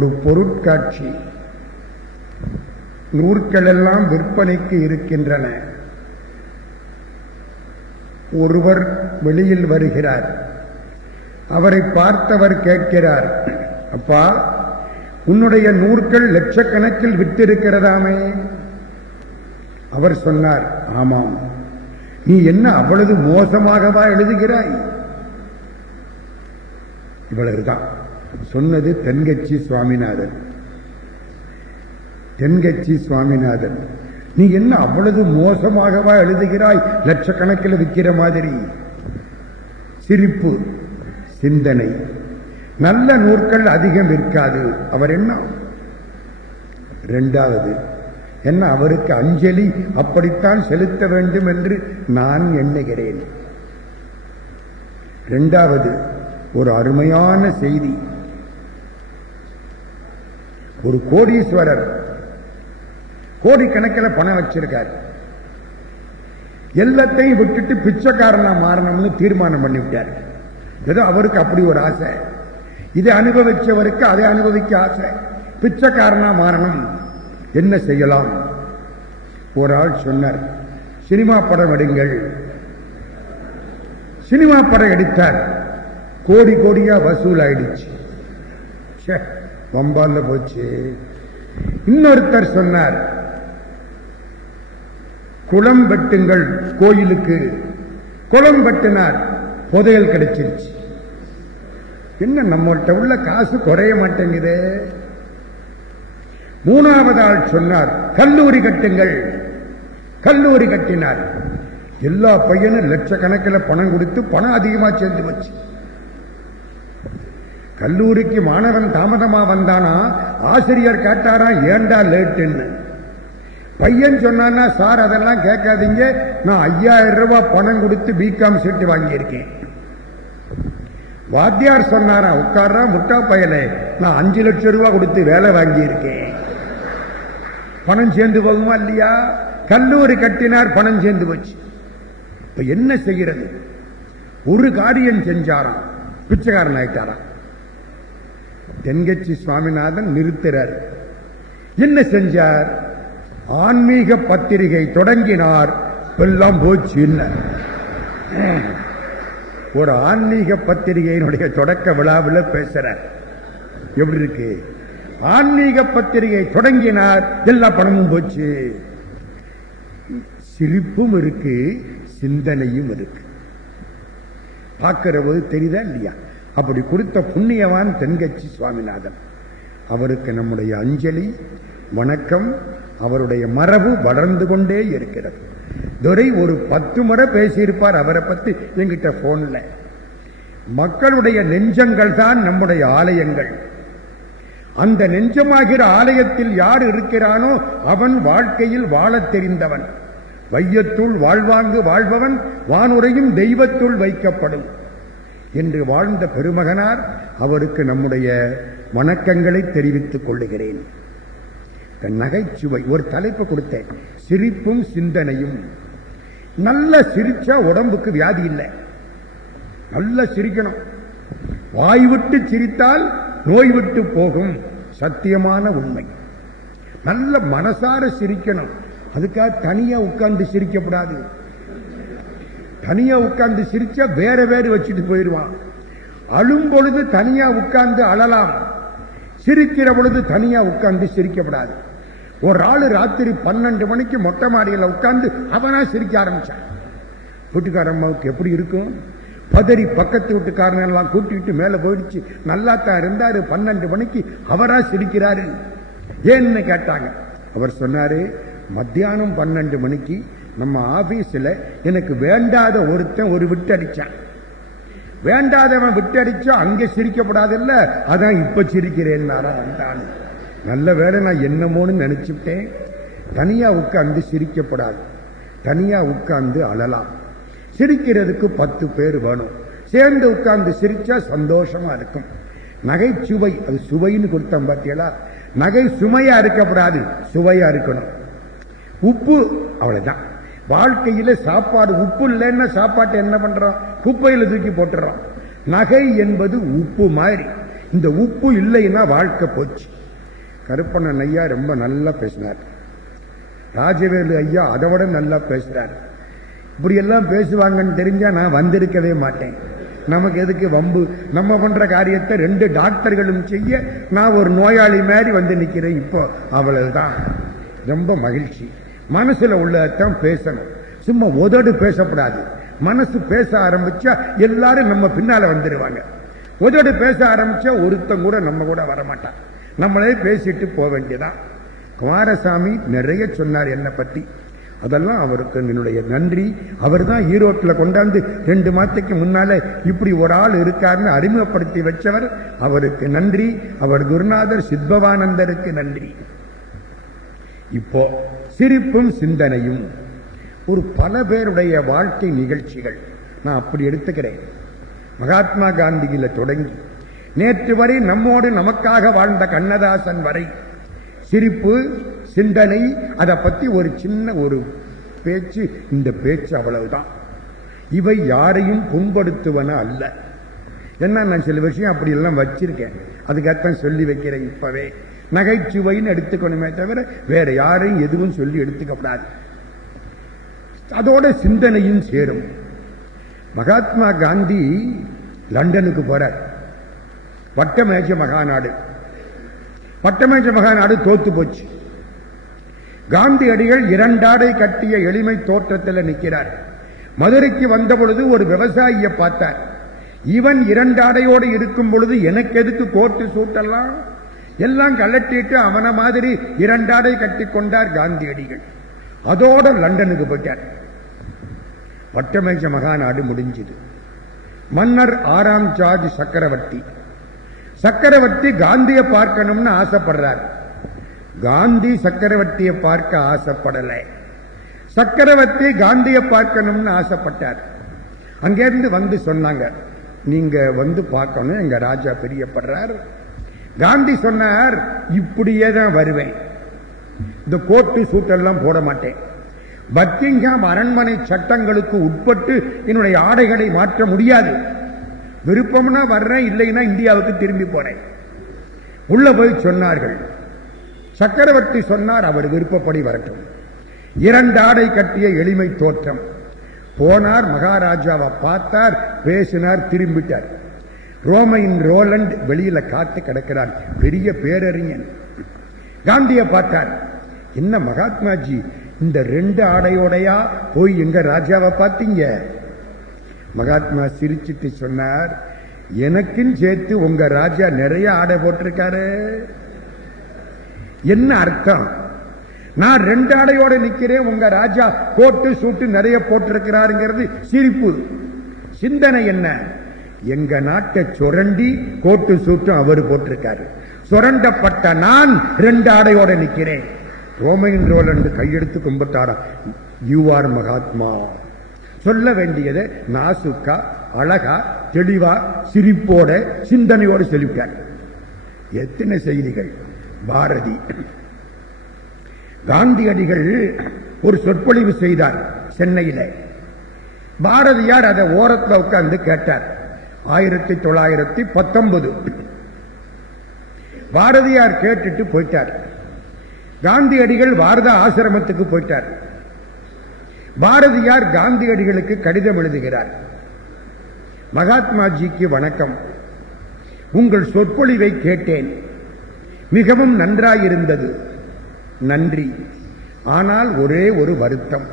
ஒரு பொருட்காட்சி. நூற்கள் எல்லாம் விற்பனைக்கு இருக்கின்றன. ஒருவர் வெளியில் வருகிறார். அவரை பார்த்தவர் கேட்கிறார், அப்பா, உன்னுடைய நூற்கள் லட்சக்கணக்கில் விட்டிருக்கிறதாமே? அவர் சொன்னார், ஆமாம். நீ என்ன அவ்வளவு மோசமாகவா எழுதுகிறாய்? இவ்வளவுதான் சொன்னது தென்கட்சி சுவாமிநாதன். தென்கட்சி சுவாமிநாதன், நீ என்ன அவ்வளவு மோசமாகவா எழுதுகிறாய், லட்சக்கணக்கில் விற்கிற மாதிரி? சிரிப்பு, சிந்தனை. நல்ல நூற்கள் அதிகம் விற்காது. அவர் என்ன? இரண்டாவது, என்ன அவருக்கு அஞ்சலி அப்படித்தான் செலுத்த வேண்டும் என்று நான் எண்ணுகிறேன். இரண்டாவது, ஒரு அருமையான செய்தி. ஒரு கோடீஸ்வரர் கோடிக்கணக்கில் பணம் வச்சிருக்கார். எல்லாத்தையும் விட்டுட்டு பிச்சைக்காரனா மாறணும்னு தீர்மானம் பண்ணிவிட்டார். ஏதோ அவருக்கு அப்படி ஒரு ஆசை. இதை அனுபவிச்சவருக்கு அதை அனுபவிக்க ஆசை. பிச்சைக்காரனா மாறணும். என்ன செய்யலாம்? ஒரு ஆள் சொன்னார், சினிமா படம் எடுங்கள். சினிமா படம் எடுத்தார். கோடி கோடியா வசூல் ஆயிடுச்சு. வம்பால போச்சு. இன்னொருத்தர் சொன்னார், குளம் வெட்டுங்கள் கோயிலுக்கு. குளம் வெட்டினார், புதையல் கிடைச்சிருச்சு. என்ன நம்மள்கிட்ட உள்ள காசு குறைய மாட்டேங்குது. மூணாவது ஆள் சொன்னார், கல்லூரி கட்டுங்கள். கல்லூரி கட்டினார். எல்லா பையனும் லட்சக்கணக்கில் பணம் கொடுத்து பணம் அதிகமா சேர்ந்து வச்சு. கல்லூரிக்கு மாணவன் தாமதமா வந்தானா ஆசிரியர் கேட்டாரா, ஏண்டா லேட்டுன்னு. பையன் சொன்னானா, சார் அதெல்லாம் கேட்காதீங்க, நான் 5000 ரூபாய் பணம் கொடுத்து பிகாம் சீட்டு வாங்கியிருக்கேன். வாத்தியார் சொன்னாரா, உட்கார்றா முட்டா பயலே, நான் 5 லட்சம் ரூபாய் கொடுத்து வேலை வாங்கியிருக்கேன். பணம் சேர்ந்து போகுமா இல்லையா? கல்லூரி கட்டினார், பணம் சேர்ந்து போச்சு. இப்ப என்ன செய்கிறது? ஒரு காரியம் செஞ்சாராம், பிச்சைக்காரன் ஆயிட்டாராம். தென்கட்சி சுவாமிநாதன் நிறுத்துறார். என்ன செஞ்சார்? ஆன்மீக பத்திரிகை தொடங்கினார், எல்லாம் போச்சு. ஒரு ஆன்மீக பத்திரிகையினுடைய தொடக்க விழாவில் பேசுறார். எப்படி இருக்கு? ஆன்மீக பத்திரிகை தொடங்கினார், எல்லா பணமும் போச்சு. சிரிப்பும் இருக்கு, சிந்தனையும் இருக்கு. பார்க்கிற போது தெரியுதா இல்லையா? அப்படி கொடுத்த புண்ணியவான் தென்கட்சி சுவாமிநாதன். அவருக்கு நம்முடைய அஞ்சலி, வணக்கம். அவருடைய மரபு வளர்ந்து கொண்டே இருக்கிறது. துரை ஒரு 10 முறை பேசியிருப்பார் அவரை பத்தி என்கிட்ட போன்ல. மக்களுடைய நெஞ்சங்கள் தான் நம்முடைய ஆலயங்கள். அந்த நெஞ்சமாகிற ஆலயத்தில் யார் இருக்கிறானோ அவன் வாழ்க்கையில் வாழத் தெரிந்தவன். வையத்துள் வாழ்வாங்கு வாழ்பவன் வானுரையும் தெய்வத்துள் வைக்கப்படும் என்று வாழ்ந்த பெருமகனார். அவருக்கு நம்முடைய வணக்கங்களை தெரிவித்துக் கொள்ளுகிறேன். நகைச்சுவை ஒரு தலைப்பு கொடுத்தேன், சிரிப்பும் சிந்தனையும். நல்ல சிரிச்சா உடம்புக்கு வியாதி இல்லை. நல்ல சிரிக்கணும். வாய் விட்டு சிரித்தால் நோய் விட்டு போகும், சத்தியமான உண்மை. நல்ல மனசார சிரிக்கணும். அதுக்காக தனியா உட்கார்ந்து சிரிக்கப்படாது. தனியா உட்கார்ந்து சிரிச்சா வேற வேறு வச்சுட்டு போயிடுவான். அழும் பொழுது தனியா உட்கார்ந்து அழலாம், சிரிக்கிற பொழுது தனியா உட்கார்ந்து சிரிக்கப்படாது. ஒரு ஆளு ராத்திரி 12 மணிக்கு மொட்டை மாடியில் உட்கார்ந்து அவனா சிரிக்க ஆரம்பிச்சான். வீட்டுக்காரம்மாவுக்கு எப்படி இருக்கும்? பதறி பக்கத்து வீட்டுக்காரன் எல்லாம் கூட்டிட்டு மேல போயிடுச்சு. நல்லாத்தான் இருந்தாரு, 12 மணிக்கு அவரா சிரிக்கிறாரு. ஏன்னு கேட்டாங்க. அவர் சொன்னாரு, மத்தியானம் 12 மணிக்கு நம்ம ஆபீஸ்ல எனக்கு வேண்டாத ஒருத்தன் ஒரு விட்டு அடிச்சான். வேண்டாதவன் விட்டு அடிச்சா அங்க சிரிக்கப்படாதுல்ல, அதான் இப்ப சிரிக்கிறேன். நல்ல வேளை நான் என்னமோன்னு நினைச்சுட்டேன். தனியா உட்கார்ந்து சிரிக்கப்படாது, தனியா உட்கார்ந்து அழலாம். சிரிக்கிறதுக்கு 10 பேர் வேணும். சேர்ந்து உட்கார்ந்து சிரிச்சா சந்தோஷமா இருக்கும். நகைச்சுவை, அது சுவைன்னு கொடுத்தோம் பார்த்தீங்களா? நகை சுமையா இருக்கப்படாது, சுவையா இருக்கணும். உப்பு அவ்வளவுதான். வாழ்க்கையில சாப்பாடு உப்பு இல்லைன்னா சாப்பாட்டை என்ன பண்றோம்? குப்பையில தூக்கி போட்டுறோம். நகை என்பது உப்பு மாதிரி. இந்த உப்பு இல்லைன்னா வாழ்க்கை போச்சு. கருப்பண்ணன் ஐயா ரொம்ப நல்லா பேசினார். ராஜவேலு ஐயா அதை விட நல்லா பேசுறார். இப்படி எல்லாம் பேசுவாங்கன்னு தெரிஞ்சா நான் வந்திருக்கவே மாட்டேன். நமக்கு எதுக்கு வம்பு? நம்ம பண்ற காரியத்தை 2 டாக்டர்களும் செய்ய நான் ஒரு நோயாளி மாதிரி வந்து நிக்கிறேன். இப்போ அவ்வளவுதான். ரொம்ப மகிழ்ச்சி. மனசுல உள்ளதான் பேசணும், சும்மா உதடு பேசப்படாது. மனசு பேச ஆரம்பிச்சா எல்லாரும் நம்ம பின்னால வந்துடுவாங்க. உதடு பேச ஆரம்பிச்சா ஒருத்தம் கூட நம்ம கூட வரமாட்டான். நம்மளே பேசிட்டு போக வேண்டியதான். குமாரசாமி நிறைய சொன்னார் என்னை பத்தி. அதெல்லாம் அவருக்கு என்னுடைய நன்றி. அவர் தான் ஈரோட்டில் கொண்டாந்து 2 மாதத்துக்கு முன்னால இப்படி ஒரு ஆள் இருக்காருன்னு அறிமுகப்படுத்தி வச்சவர். அவருக்கு நன்றி. அவர் குருநாதர் சித்பவானந்தருக்கு நன்றி. இப்போ சிரிப்பும் சிந்தனையும் ஒரு பல பேருடைய வாழ்க்கை நிகழ்ச்சிகள் நான் அப்படி எடுத்துக்கிறேன். மகாத்மா காந்தியில தொடங்கி நேற்று வரை நம்மோடு நமக்காக வாழ்ந்த கண்ணதாசன் வரை சிரிப்பு சிந்தனை, அதை பத்தி ஒரு சின்ன ஒரு பேச்சு. இந்த பேச்சு அவ்வளவுதான். இவை யாரையும் புண்படுத்துவன அல்ல. என்ன, நான் சில விஷயம் அப்படி எல்லாம் வச்சிருக்கேன், அதுக்காகத்தான் சொல்லி வைக்கிறேன். இப்பவே நகைச்சுவைன்னு எடுத்துக்கணுமே தவிர வேற யாரையும் எதுவும் சொல்லி எடுத்துக்கப்படாது. அதோட சிந்தனையும் சேரும். மகாத்மா காந்தி லண்டனுக்கு போறார். வட்டமேஜ மகாநாடு. வட்டமேஜ மகாநாடு தோத்து போச்சு. காந்தியடிகள் 2 ஆடை கட்டிய எளிமை தோற்றத்தில் நிற்கிறார். மதுரைக்கு வந்த பொழுது ஒரு விவசாயியை பார்த்தார். இவன் 2 ஆடையோடு இருக்கும் பொழுது எனக்கு எதுக்கு கோட்டு சூட்டெல்லாம் எல்லாம் கலட்டிட்டு அவன மாதிரி 2 ஆடை கட்டி கொண்டார் காந்தியடிகள். அதோட லண்டனுக்கு போயிட்டார். வட்டமேஜ மகாநாடு முடிஞ்சது. மன்னர் 6ஆம் ஜார்ஜ் சக்கரவர்த்தி காந்தியை பார்க்கணும்னு ஆசைப்படுறார். காந்தி சக்கரவர்த்தியை பார்க்க ஆசைப்படல. சக்கரவர்த்தி காந்தியை பார்க்கணும்னு ஆசைப்பட்டார். அங்கிருந்து வந்து சொன்னாங்க, நீங்க வந்து பார்க்கணும், எங்க ராஜா பிரியப்படுறார். காந்தி சொன்னார், இப்படியே தான் வருவேன், இந்த கோட்டு சூட்டெல்லாம் போட மாட்டேன். பக்கிங்ஹாம் அரண்மனை சட்டங்களுக்கு உட்பட்டு என்னுடைய ஆடைகளை மாற்ற முடியாது. விருப்பம்னா வர்றேன், இல்லைன்னா இந்தியாவுக்கு திரும்பி போறேன். உள்ள போய் சொன்னார்கள். சக்கரவர்த்தி சொன்னார், அவர் விருப்பப்படி வரட்டும். 2 ஆடை கட்டிய எளிமை தோற்றம். போனார், மகாராஜாவை பார்த்தார், பேசினார், திரும்பிட்டார். ரோமைன் ரோலண்ட் வெளியில காத்து கிடக்கிறார், பெரிய பேரறிஞன். காந்தியை பார்த்தார். என்ன மகாத்மாஜி, இந்த 2 ஆடையோடையா போய் எங்க ராஜாவை பார்த்தீங்க? மகாத்மா சிரிச்சிட்டு சொன்னார், எனக்குன்னு சேர்த்து உங்க ராஜா நிறைய ஆடை போட்டிருக்காரு. என்ன அர்த்தம்? நான் 2 ஆடையோட நிக்கிறேன், உங்க ராஜா கோட்டு சூட்டு நிறைய போட்டிருக்கிறாருங்கிறது சிரிப்பு. சிந்தனை என்ன? எங்க நாட்டை சுரண்டி கோட்டு சூட்டும் அவர் போட்டிருக்காரு. சுரண்டப்பட்ட நான் 2 ஆடையோட நிக்கிறேன். ரோமைன் ரோலண்ட் கையெடுத்து கும்பிட்டாரா, யூ ஆர் மகாத்மா. சொல்ல வேண்டியது நாசுக்கா, அழகா, தெளிவா, சிரிப்போட, சிந்தனையோடு சொல்லிட்டார். எத்தனை செய்திகள்! பாரதி காந்தியடிகள் ஒரு சொற்பொழிவு செய்தார் சென்னையில. பாரதியார் அதை ஓரத்தில் உட்கார்ந்து கேட்டார். 1919 பாரதியார் கேட்டுட்டு போயிட்டார். காந்தியடிகள் பாரத ஆசிரமத்துக்கு போயிட்டார். பாரதியார் காந்தியடிகளுக்கு கடிதம் எழுதுகிறார். மகாத்மாஜிக்கு வணக்கம், உங்கள் சொற்பொழிவை கேட்டேன், மிகவும் நன்றாயிருந்தது, நன்றி. ஆனால் ஒரே ஒரு வருத்தம்,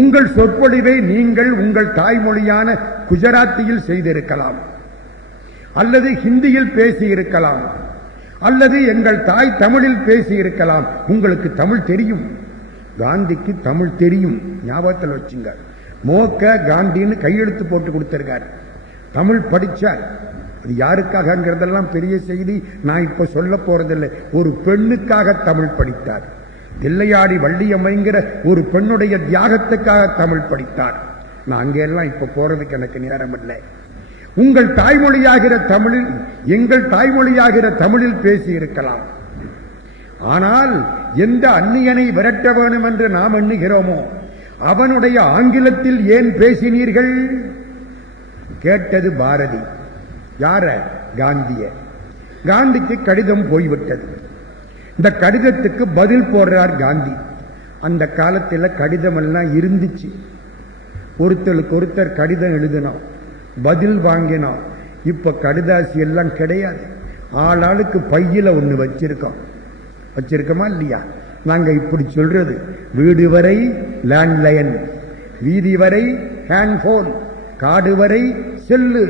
உங்கள் சொற்பொழிவை நீங்கள் உங்கள் தாய்மொழியான குஜராத்தியில் செய்திருக்கலாம், அல்லது ஹிந்தியில் பேசியிருக்கலாம், அல்லது எங்கள் தாய் தமிழில் பேசியிருக்கலாம். உங்களுக்கு தமிழ் தெரியும். காந்திக்கு தமிழ் தெரியும், ஞாபகத்தில் வச்சுங்க. மோக்க காந்தின்னு கையெழுத்து போட்டு கொடுத்திருக்கார். தமிழ் படிச்சார். அது யாருக்காகங்கிறதெல்லாம் பெரிய செய்தி, நான் இப்ப சொல்ல போறதில்லை. ஒரு பெண்ணுக்காக தமிழ் படித்தார். தில்லையாடி வள்ளியம்மைங்கிற ஒரு பெண்ணுடைய தியாகத்துக்காக தமிழ் படித்தார். நான் அங்கெல்லாம் இப்ப போறதுக்கு எனக்கு நேரம் இல்லை. உங்கள் தாய்மொழியாகிற தமிழில், எங்கள் தாய்மொழியாகிற தமிழில் பேசி இருக்கலாம். ஆனால் எந்த அந்நியனை விரட்ட வேண்டும் என்று நாம் எண்ணுகிறோமோ அவனுடைய ஆங்கிலத்தில் ஏன் பேசினீர்கள்? கேட்டது பாரதி. யார? காந்திய. காந்திக்கு கடிதம் போய்விட்டது. இந்த கடிதத்துக்கு பதில் போடுறார் காந்தி. அந்த காலத்தில் கடிதம் எல்லாம் இருந்துச்சு. ஒருத்தருக்கு ஒருத்தர் கடிதம் எழுதினோம், பதில் வாங்கினோம். இப்ப கடிதாசி எல்லாம் கிடையாது. ஆளாளுக்கு பையில ஒண்ணு வச்சிருக்கோமா இல்லையா? நாங்க இப்படி சொல்றது, வீடு வரை லேண்ட்லைன், வீதி வரை ஹேண்ட்போன், காடு வரை செல்லு,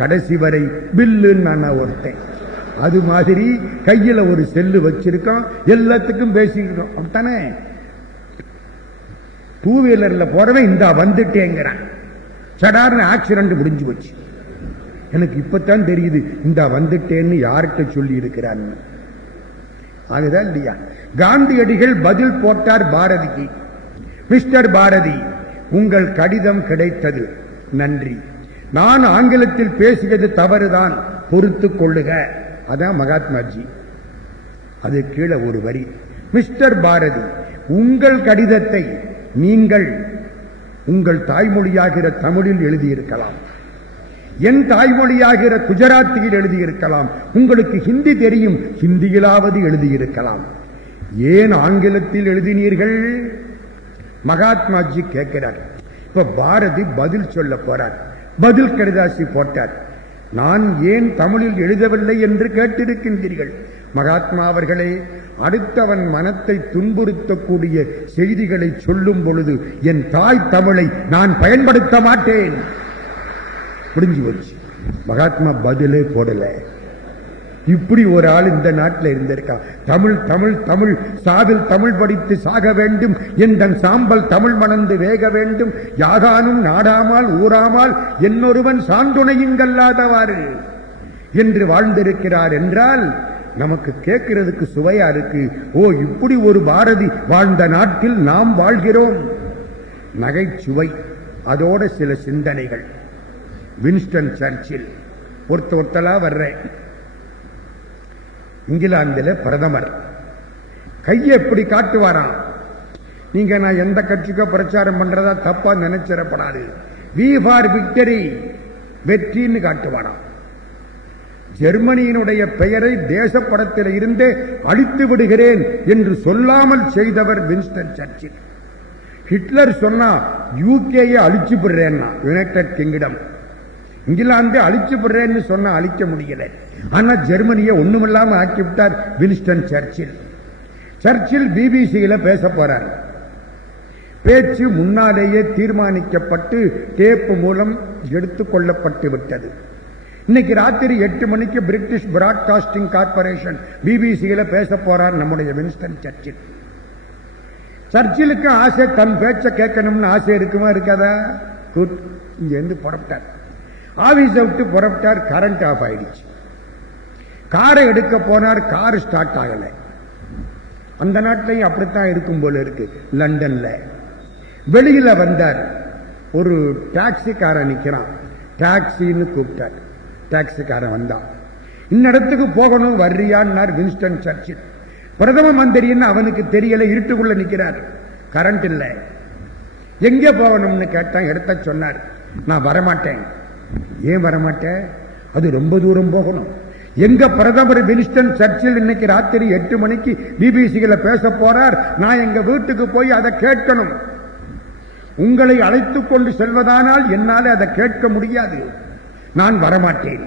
கடைசி வரை பில்லு. நான் ஒருத்தன் அது மாதிரி கையில ஒரு செல்லு வச்சிருக்கோம், எல்லாத்துக்கும் பேசிக்கிறோம். அப்படித்தானே? டூ வீலர்ல போறவன் இந்த வந்துட்டேங்கிறான், சடார்னு ஆக்சிடென்ட் முடிஞ்சு போச்சு. எனக்கு இப்பத்தான் தெரியுது இந்த வந்துட்டேன்னு யார்கிட்ட சொல்லி இருக்கிறான்னு. ஆகுதா இல்லையா? காந்தியடிகள் பதில் போட்டார் பாரதிக்கு. மிஸ்டர் பாரதி, உங்கள் கடிதம் கிடைத்தது, நன்றி. நான் ஆங்கிலத்தில் பேசியது தவறுதான், பொறுத்துக் கொள்ளுக. அதான் மகாத்மாஜி. அது கீழே ஒரு வரி, மிஸ்டர் பாரதி, உங்கள் கடிதத்தை நீங்கள் உங்கள் தாய்மொழியாகிற தமிழில் எழுதியிருக்கலாம், என் தாய்மொழியாகிற குஜராத்தியில் எழுதியிருக்கலாம், உங்களுக்கு ஹிந்தி தெரியும், ஹிந்தியிலாவது எழுதியிருக்கலாம், ஏன் ஆங்கிலத்தில் எழுதினீர்கள்? மகாத்மாஜி கேட்கிறார். இப்ப பாரதி பதில் சொல்ல போறார். பதில் கடிதாசி போட்டார். நான் ஏன் தமிழில் எழுதவில்லை என்று கேட்டிருக்கின்றீர்கள். மகாத்மா அவர்களே, அடுத்தவன் மனத்தை துன்புறுத்தக்கூடிய செய்திகளை சொல்லும் பொழுது என் தாய் தமிழை நான் பயன்படுத்த மாட்டேன். புரிஞ்சு போச்சு. மகாத்மா பதிலே போடல. இப்படி ஒரு ஆள் இந்த நாட்டில் இருந்திருக்கா? தமிழ் தமிழ் தமிழ், சாவில் தமிழ் படித்து சாக வேண்டும், என் சாம்பல் தமிழ் மணந்து வேக வேண்டும், யாகானும் நாடாமால் ஊராமால் என்னொருவன் சான்றுணையுங்கல்லாதவாறு என்று வாழ்ந்திருக்கிறார் என்றால் நமக்கு கேட்கிறதுக்கு சுவையா இருக்கு. ஓ, இப்படி ஒரு பாரதி வாழ்ந்த நாட்டில் நாம் வாழ்கிறோம். நகைச்சுவை, அதோட சில சிந்தனைகள். வின்ஸ்டன் சர்ச்சில் ஒருத்தலா வர்றேன். இங்கிலாந்தில் பிரதமர் கையை எப்படி காட்டுவாராம். நீங்க நான் எந்த கட்சிக்கோ பிரச்சாரம் பண்றதா தப்பா நினைச்சிடப்படாது. வி ஃபார் விக்டரி, வெற்றின்னு காட்டுவாராம். ஜெர்மனியினுடைய பெயரை தேசப்படத்தில் இருந்து அழித்து விடுகிறேன் என்று சொல்லாமல் செய்தவர் வின்ஸ்டன் சர்ச்சில். ஹிட்லர் சொன்னா யூகேயை அழிச்சு விடுறேன்னா, யுனைடெட் கிங்டம், இங்கிலாந்து அழிச்சு விடுறேன்னு சொன்னா அழிக்க முடியல. ஆனா ஜெர்மனியை ஒண்ணுமில்லாம ஆக்கிவிட்டார் வின்ஸ்டன் சர்ச்சில். சர்ச்சில் பிபிசியில பேச போறார். பேச்சு முன்னாலேயே தீர்மானிக்கப்பட்டு டேப் மூலம் எடுத்துக் கொள்ளப்பட்டு விட்டது. இன்னைக்கு ராத்திரி 8 மணிக்கு பிரிட்டிஷ் பிராட்காஸ்டிங் கார்பரேஷன் பிபிசியில பேச போறார் நம்முடைய வின்ஸ்டன் சர்ச்சில். சர்ச்சிலுக்கு ஆசை, தன் பேச்ச கேட்கணும்னு ஆசை இருக்குமா இருக்காதா? இங்க இருந்து புறப்பட்டார். ஆபீஸ விட்டு புறப்பட்டார். கரண்ட் ஆஃப் ஆயிடுச்சு. காரை எடுக்க போனார். கார் ஸ்டார்ட் ஆகல. அந்த நாட்டிலையும் அப்படித்தான் இருக்கும் போல இருக்கு. லண்டன்ல வெளியில வந்தார். ஒரு டாக்ஸிக்காரன் நிக்கிறான். டாக்ஸின்னு கூப்பிட்டார். டாக்ஸிக்காரன் வந்தான். இன்னிடத்துக்கு போகணும், வர்றியான்னார் வின்ஸ்டன் சர்ச்சில். பிரதம மந்திரின்னு அவனுக்கு தெரியல. இருட்டுக்குள்ள நிக்கிறார், கரண்ட் இல்ல. எங்க போகணும்னு கேட்டான். எடுத்த சொன்னார். நான் வரமாட்டேன். ஏன் வரமாட்டேன்? அது ரொம்ப தூரம் போகணும். எங்க பிரதமர் வின்ஸ்டன் சர்ச்சில் இன்னைக்கு ராத்திரி 8 மணிக்கு பிபிசியில பேச போறார். நான் எங்க வீட்டுக்கு போய் அதை கேட்கணும். உங்களை அழைத்துக் கொண்டு செல்வதானால் என்னால் அதை கேட்க முடியாது. நான் வரமாட்டேன்.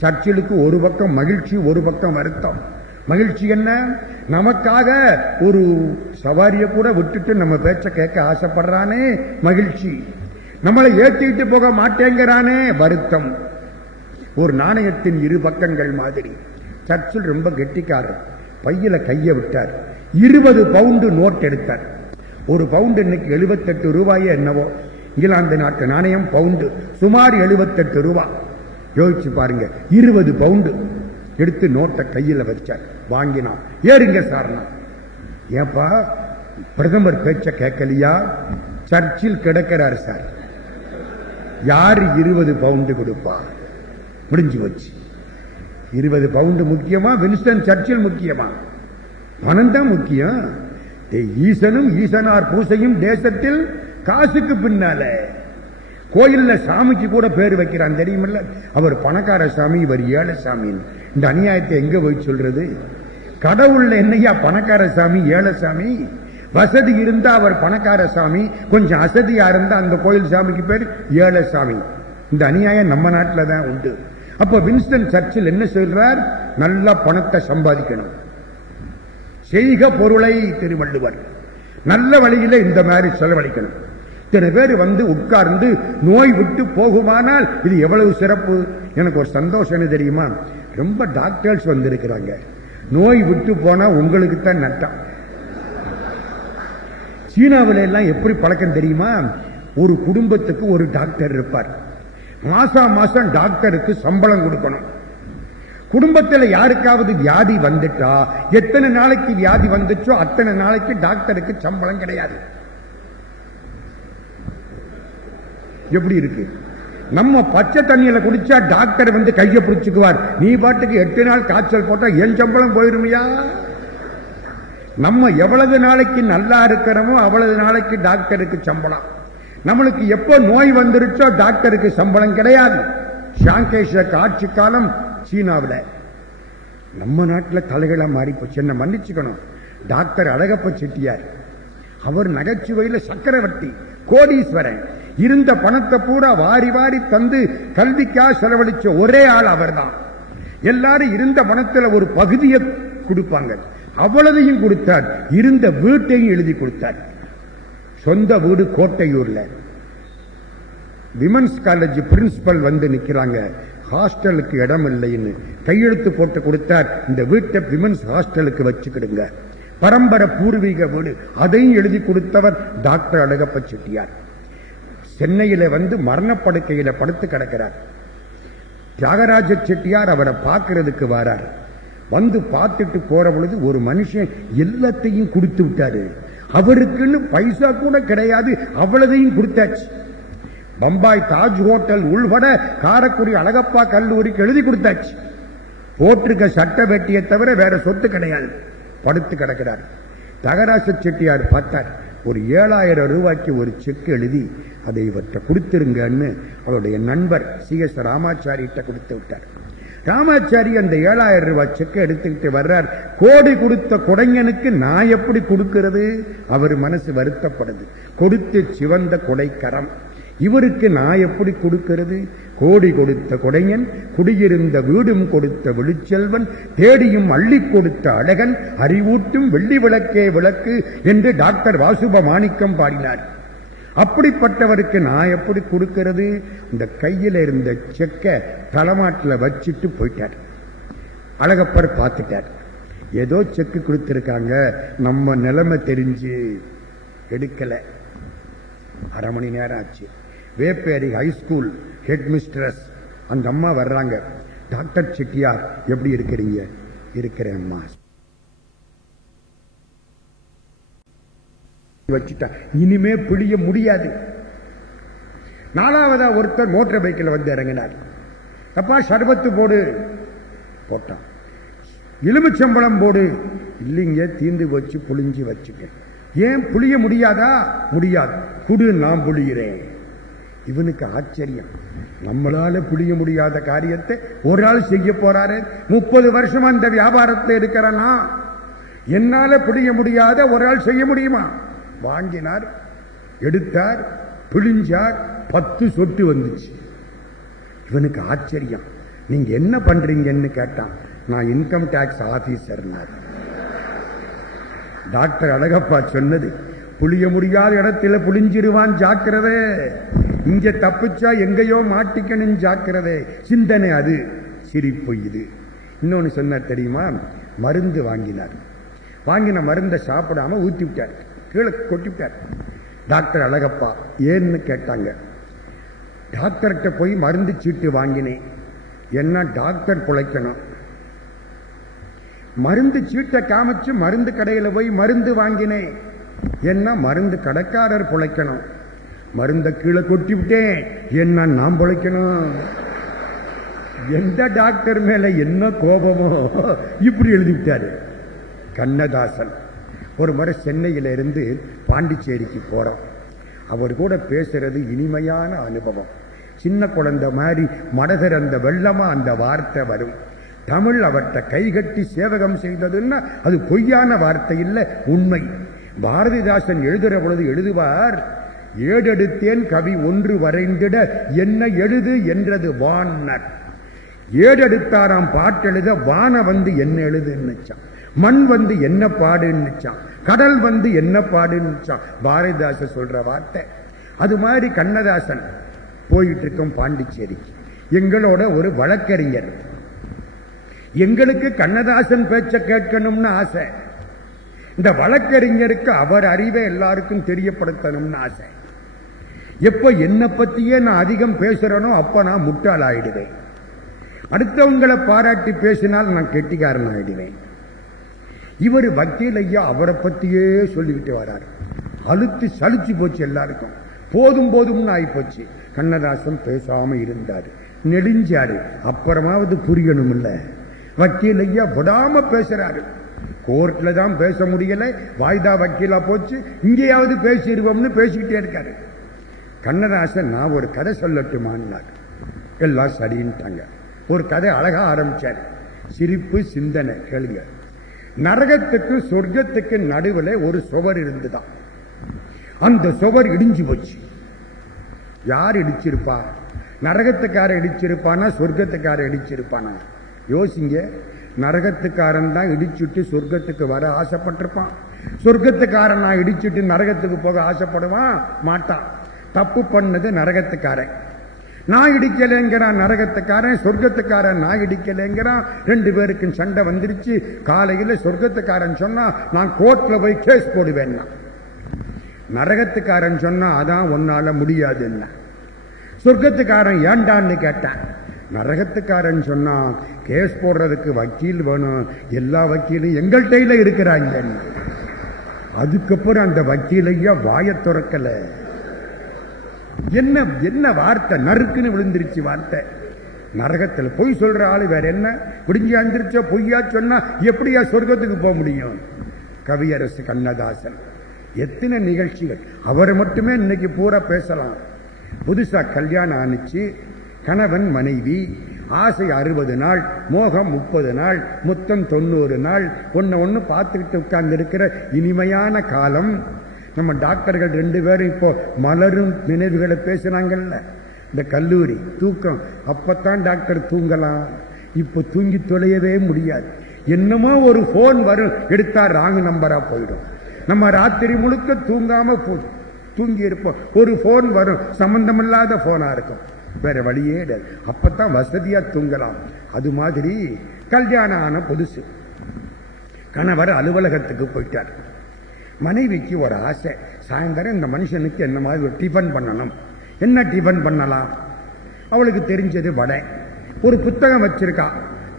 சர்ச்சிலுக்கு ஒரு பக்கம் மகிழ்ச்சி, ஒரு பக்கம் வருத்தம். மகிழ்ச்சி என்ன? நமக்காக ஒரு சவாரியை கூட விட்டுட்டு நம்ம பேச்ச கேட்க ஆசைப்படுறானே, மகிழ்ச்சி. நம்மளை ஏற்றிட்டு போக மாட்டேங்கிறானே, வருத்தம். ஒரு நாணயத்தின் இரு பக்கங்கள் மாதிரி. சர்ச்சில் ரொம்ப கெட்டிக்காரர். பையில கைய விட்டார். 20 பவுண்டு நோட் எடுத்தார். ஒரு பவுண்டு இன்னைக்கு 78 ரூபாயே என்னவோ. இங்கிலாந்து நாட்டு நாணயம் பவுண்டு சுமார் 78 ரூபாய். யோசிச்சு பாருங்க. 20 பவுண்டு எடுத்து நோட்டை கையில வச்சார். வாங்கினான். ஏறுங்க சார்னா. ஏப்பா பிரதமர் பேச்ச கேட்கலையா? சர்ச்சில் கிடக்கிறார் சார். யாரு 20 பவுண்டு கொடுப்பா? முடிஞ்சு வச்சு. 20 பவுண்டு முக்கியமா, வின்ஸ்டன் சர்ச்சில் முக்கியமா? பணம் தான் முக்கியம். ஈசனும் ஈசனார் பூசையும் தேசத்தில் காசுக்கு பின்னால. கோயில்ல சாமிக்கு கூட பேர் வைக்கிறான் தெரியுமில்ல. அவர் பணக்கார சாமி, இவர் ஏழை சாமி. இந்த அநியாயத்தை எங்க போய் சொல்றது? கடவுள்ல என்னையா பணக்கார சாமி ஏழை சாமி? வசதி இருந்தா அவர் பணக்கார சாமி, கொஞ்சம் அசதியா இருந்தா அந்த கோயில் சாமிக்கு பேர் ஏழை சாமி. இந்த அநியாயம் நம்ம நாட்டில் தான் உண்டு. அப்ப வின்ஸ்டன் சர்ச்சில் என்ன சொல்றார்? நல்ல பணத்தை சம்பாதிக்கணும், செய்க பொருளை திருவள்ளுவர். நல்ல வழியில இந்த மாதிரி செலவழிக்கணும். இத்தனை பேர் வந்து உட்கார்ந்து நோய் விட்டு போகுமானால் இது எவ்வளவு சிறப்பு. எனக்கு ஒரு சந்தோஷம் தெரியுமா? ரொம்ப டாக்டர்ஸ் வந்திருக்கிறாங்க. நோய் விட்டு போனா உங்களுக்கு தான் நட்டம். சீனாவில எல்லாம் எப்படி பழக்கம் தெரியுமா? ஒரு குடும்பத்துக்கு ஒரு டாக்டர் இருப்பார். மாசம் மாசம் டாக்டருக்கு சம்பளம் கொடுக்கணும். குடும்பத்தில் யாருக்காவது வியாதி வந்துட்டா எத்தனை நாளைக்கு வியாதி வந்துச்சோ அத்தனை நாளைக்கு டாக்டருக்கு சம்பளம் கிடையாது. எப்படி இருக்கு? நம்ம பச்சை தண்ணியில குடிச்சா டாக்டர் வந்து கையை பிடிச்சுக்குவார். நீ பாட்டுக்கு 8 நாள் காய்ச்சல் போட்டா என் சம்பளம் போயிருமையா? நம்ம எவ்வளவு நாளைக்கு நல்லா இருக்கிறோமோ அவ்வளவு நாளைக்கு டாக்டருக்கு சம்பளம். நம்மளுக்கு எப்போ நோய் வந்துருச்சோ டாக்டருக்கு சம்பளம் கிடையாது. ஷாங்கேஷர் ஆட்சி காலம் சீனாவில். நம்ம நாட்டில் தலைகளா மாறி போச்சு. என்ன மன்னிச்சுக்கணும். டாக்டர் அழகப்ப செட்டியார் அவர் நகைச்சுவையில் சக்கரவர்த்தி, கோடீஸ்வரன். இருந்த பணத்தை பூரா வாரி வாரி தந்து கல்விக்காக செலவழிச்ச ஒரே ஆள் அவர் தான். எல்லாரும் இருந்த பணத்தில் ஒரு பகுதியை கொடுப்பாங்க, அவ்வளவையும் கொடுத்தார். இருந்த வீட்டையும் எழுதி கொடுத்தார். சொந்த வீடு கோட்டையூர்ல. விமன்ஸ் காலேஜ் பிரின்சிபல் வந்து நிக்கிறாங்க, ஹாஸ்டலுக்கு இடம் இல்லைன்னு கையெழுத்து போட்டு கொடுத்தார். இந்த வீட்டை விமன்ஸ் ஹாஸ்டலுக்கு வச்சுக்கிடுங்க, பரம்பரை பூர்வீக வீடு. அதையும் எழுதி கொடுத்தவர் டாக்டர் அழகப்ப செட்டியார். சென்னையில வந்து மரணப்படுக்கையில படுத்து கிடக்கிறார். தியாகராஜ செட்டியார் அவரை பார்க்கறதுக்கு வரார். வந்து பார்த்துட்டு போற பொழுது ஒரு மனுஷன் எல்லாத்தையும் கொடுத்து விட்டாரு. அவருக்குன்னு பைசா கூட கிடையாது, அவ்வளதையும் கொடுத்தாச்சு. பம்பாய் தாஜ் ஹோட்டல் உள்பட காரைக்குடி அழகப்பா கல்லூரிக்கு எழுதி கொடுத்தாச்சு. போட்டிருக்க சட்ட வெட்டியை தவிர வேற சொத்து கிடையாது. படுத்து கிடக்கிறார். தியாகராஜ செட்டியார் பார்த்தார். ஒரு 7000 ரூபாய்க்கு ஒரு செக் எழுதி அதை இவற்றை கொடுத்துருங்கன்னு அவருடைய நண்பர் CS ராமாச்சாரியிட்ட கொடுத்து விட்டார். ராமாச்சாரி அந்த 7000 ரூபாய் செக்கை எடுத்துக்கிட்டு வர்றார். கோடி கொடுத்த கொடைஞனுக்கு நான் எப்படி கொடுக்கிறது? அவர் மனசு வருத்தப்படுது. கொடுத்து சிவந்த கொடைக்கரம், இவருக்கு நான் எப்படி கொடுக்கிறது? கோடி கொடுத்த கொடைஞன், குடியிருந்த வீடும் கொடுத்த விழுச்செல்வன், தேடியும் அள்ளி கொடுத்த அழகன், அறிவூட்டும் வெள்ளி விளக்கே விளக்கு என்று டாக்டர் வாசுப மாணிக்கம் பாடினார். அப்படிப்பட்டவருக்கு நான் எப்படி கொடுக்கிறது? இந்த கையில் இருந்த செக்கை தலைமாட்டில் வச்சுட்டு போயிட்டார். அழகப்பர் பார்த்துட்டார். ஏதோ செக்கு கொடுத்திருக்காங்க, நம்ம நிலைமை தெரிஞ்சு எடுக்கல. 1/2 மணி நேரம் ஆச்சு. வேப்பேரி ஹைஸ்கூல் ஹெட் மிஸ்ட்ரஸ் அந்த அம்மா வர்றாங்க. டாக்டர் செட்டியார் எப்படி இருக்கிறீங்க? இருக்கிறேன்மா. வச்சுட்டா இனிமே பிடிய முடியாது. 4வதா ஒருத்தர் மோட்டார் பைக்கில் வந்து இறங்கினார். அப்பா சர்பத்து போடு போட்டான். எலுமிச்சம்பழம் போடு. இல்லைங்க, தீந்து வச்சு புளிஞ்சு வச்சுட்டேன். ஏன் புளிய முடியாதா? முடியாது. குடு, நான் புளிகிறேன். இவனுக்கு ஆச்சரியம். நம்மளால புளிய முடியாத காரியத்தை ஒரு ஆள் செய்ய போறாரு. 30 வருஷமா இந்த வியாபாரத்தில் இருக்கிறனா, என்னால புளிய முடியாத ஒரு ஆள் செய்ய முடியுமா? வாங்கினார், எடுத்தார், பிழிஞ்சார். 10 சொட்டு வந்துச்சு. இவனுக்கு ஆச்சரியம். நீங்க என்ன பண்றீங்கன்னு கேட்டான். நான் income tax officer. Doctor Alagappa சொன்னது, புளிய முடியாத இடத்துல புளிஞ்சிருவான், ஜாக்கிரதை. இங்க தப்பிச்சா எங்கேயோ மாட்டிக்கணும், ஜாக்கிரதை. சிந்தனை அது. சிரிப்பு இது. இன்னொன்னு சொன்னார் தெரியுமா? மருந்து வாங்கினார். வாங்கின மருந்தை சாப்பிடாம ஊத்தி விட்டார், கீழே கொட்டிவிட்டார். டாக்டர் அழகப்பா ஏன்னு கேட்டாங்க. டாக்டர்கிட்ட போய் மருந்து சீட்டு வாங்கினேன். என்ன டாக்டர் பிழைக்கணும். மருந்து சீட்டை காமிச்சு மருந்து கடையில போய் மருந்து வாங்கினேன். என்ன மருந்து கடைக்காரர் பிழைக்கணும். மருந்த கீழே கொட்டி விட்டேன். என்ன நான் பிழைக்கணும். எந்த டாக்டர் மேல என்ன கோபமோ இப்படி எழுதிவிட்டாரு. கண்ணதாசன் ஒரு முறை சென்னையில இருந்து பாண்டிச்சேரிக்கு போறோம். அவர் கூட பேசுறது இனிமையான அனுபவம். சின்ன குழந்தை மாதிரி மடதிறந்த வெள்ளமா அந்த வார்த்தை வரும். தமிழ் அவற்றை கைகட்டி சேவகம் செய்ததுன்னா அது பொய்யான வார்த்தை இல்லை, உண்மை. பாரதிதாசன் எழுதுகிற பொழுது எழுதுவார், ஏடெடுத்தேன் கவி ஒன்று வரைந்திட என்ன எழுது என்றது வான்னர். ஏடெடுத்தாராம் பாட்டெழுத வான வந்து என்ன எழுதுன்னுச்சான், மண் வந்து என்ன பாடுன்னுச்சான், கடல் வந்து என்ன பாடுன்னுச்சான். பாரதிதாசன் சொல்ற வார்த்தை அது மாதிரி. கண்ணதாசன் போயிட்டு இருக்கோம் பாண்டிச்சேரிக்கு, எங்களோட ஒரு வழக்கறிஞர். எங்களுக்கு கண்ணதாசன் பேச்ச கேட்கணும்னு ஆசை. இந்த வழக்கறிஞருக்கு அவர் அறிவை எல்லாருக்கும் தெரியப்படுத்தணும்னு ஆசை. எப்ப என்னை பத்தியே நான் அதிகம் பேசுறேனோ அப்ப நான் முட்டாள் ஆயிடுவேன். அடுத்தவங்களை பாராட்டி பேசினால் நான் கெட்டிக்காரன் ஆயிடுவேன். இவர் வக்கீல் ஐயா அவரை பத்தியே சொல்லிக்கிட்டு வராரு. அழுத்து சலிச்சு போச்சு எல்லாருக்கும். போதும் போதும்னு ஆகி போச்சு. கண்ணதாசன் பேசாம இருந்தாரு, நெடுஞ்சாரு. அப்புறமாவது புரியணும் இல்ல, வக்கீல் ஐயா விடாம பேசுறாரு. கோர்ட்ல தான் பேச முடியல, வாய்தா வக்கீலா போச்சு, இங்கேயாவது பேசிடுவோம்னு பேசிக்கிட்டே இருக்காரு. கண்ணதாசன் நான் ஒரு கதை சொல்லட்டுமான்னார். எல்லாம் சரின்ட்டாங்க. ஒரு கதை அழகா ஆரம்பிச்சார். சிரிப்பு சிந்தனை கேளுங்க. நரகத்துக்கு சொர்க்கத்துக்கு நடுவில் ஒரு சுவர் இருந்துதான். அந்த சுவர் இடிஞ்சு போச்சு. யார் இடிச்சிருப்பா? நரகத்துக்கார இடிச்சிருப்பானா சொர்க்கத்துக்கார இடிச்சிருப்பானா? யோசிங்க. நரகத்துக்காரன் தான் இடிச்சுட்டு சொர்க்கத்துக்கு வர ஆசைப்பட்டிருப்பான். சொர்க்கத்துக்காரன் நான் இடிச்சுட்டு நரகத்துக்கு போக ஆசைப்படுவான் மாட்டான். தப்பு பண்ணது நரகத்துக்காரன். நான் இடிக்கலைங்கிறான் நரகத்துக்காரன், சொர்க்கத்துக்காரன் நான் இடிக்கலைங்கிறான். ரெண்டு பேருக்கும் சண்டை வந்துருச்சு. காலையில் சொர்க்கத்துக்காரன் சொன்னா நான் கோர்ட்ல போய் கேஸ் போடுவேன். நரகத்துக்காரன் சொன்னா அதான் உன்னால முடியாது. என்ன சொர்க்கத்துக்காரன் ஏண்டான்னு கேட்டான். நரகத்துக்காரன் சொன்னா கேஸ் போடுறதுக்கு வக்கீல் வேணும், எல்லா வக்கீலும் எங்கள்கிட்ட இருக்கிறாங்க. அதுக்கப்புறம் அந்த வக்கீலையா வாய துறக்கல. என்ன என்ன வார்த்தை, நறுக்குன்னு விழுந்துருச்சு வார்த்தை. நரகத்தில் பொய் சொல்ற ஆளு வேற என்ன? விடிஞ்சு அந்திரிச்சா பொய்யா சொன்னா எப்படியா சொர்க்கத்துக்கு போக முடியும்? கவியரசு கண்ணதாசன் எத்தனை நிகழ்ச்சிகள். அவர் மட்டுமே இன்னைக்கு பூரா பேசலாம். புதுசா கல்யாணம் ஆனிச்சு, கணவன் மனைவி, ஆசை 60 நாள், மோகம் 30 நாள், மொத்தம் 90 நாள். ஒன்னு பார்த்துக்கிட்டு உட்கார்ந்து இருக்கிற இனிமையான காலம். நம்ம டாக்டர்கள் 2 பேரும் இப்போ மலரும் நினைவுகளை பேசுறாங்கல்ல. இந்த கல்லூரி தூக்கம், அப்பத்தான் டாக்டர் தூங்கலாம். இப்போ தூங்கி தொலையவே முடியாது. என்னமோ ஒரு போன் வரும், எடுத்தா ராங் நம்பரா போயிடும். நம்ம ராத்திரி முழுக்க தூங்காம தூங்கி இருப்போம். ஒரு போன் வரும், சம்பந்தமில்லாத போனா இருக்கும், வேற வழியே. அப்பத்தான் வசதியா தூங்கலாம். அது மாதிரி கல்யாணம் ஆன புதுசு, கணவர் அலுவலகத்துக்கு போயிட்டார். மனைவிக்கு ஒரு ஆசை, சாயந்தரம் இந்த மனுஷனுக்கு என்ன மாதிரி ஒரு டிஃபன் பண்ணணும். என்ன டிஃபன் பண்ணலாம்? அவளுக்கு தெரிஞ்சது வடை. ஒரு புத்தகம் வச்சிருக்கா.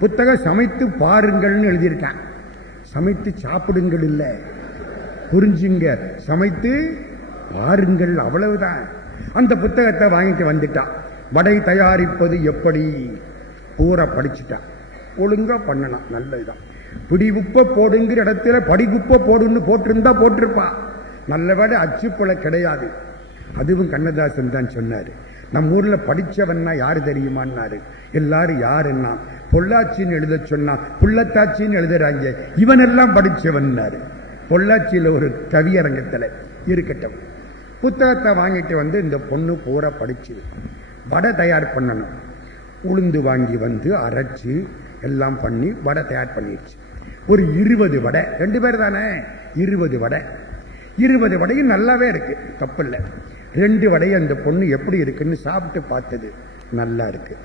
புத்தகம் சமைத்து பாருங்கள்னு எழுதியிருக்கான். சமைத்து சாப்பிடுங்கள் இல்லை, புரிஞ்சுங்க, சமைத்து பாருங்கள், அவ்வளவுதான். அந்த புத்தகத்தை வாங்கிட்டு வந்துட்டா. வடை தயாரிப்பது எப்படி பூரா படிச்சுட்டா. ஒழுங்கா பண்ணலாம், நல்லதுதான். பிடி உப்ப போடுங்கிற இடத்துல படி குப்பை போடுன்னு போட்டிருந்தா போட்டிருப்பா. நல்ல வேலை அச்சுப்பொலை கிடையாது. அதுவும் கண்ணதாசன் தான் சொன்னாரு. நம்ம ஊர்ல படிச்சவன்னா யாரு தெரியுமான்னாரு. எல்லாரும் யாருன்னா பொள்ளாச்சின்னு எழுத சொன்னா புள்ளத்தாச்சின்னு எழுதுறாங்க. இவன் எல்லாம் படிச்சவன்னாரு. பொள்ளாச்சியில ஒரு கவியரங்கத்துல இருக்கட்டும். புத்தகத்தை வாங்கிட்டு வந்து இந்த பொண்ணு பூரா படிச்சு வடை தயார் பண்ணணும். உளுந்து வாங்கி வந்து அரைச்சு எல்லாம் பண்ணி வடை தயார் பண்ணிடுச்சு. ஒரு 20 வடை, 2 பேர் தானே, 20 வடை. 20 வடையும் நல்லாவே இருக்கு, தப்பில்லை. 2 வடையை அந்த பொண்ணு எப்படி இருக்குன்னு சாப்பிட்டு பார்த்தது, நல்லா இருக்கு.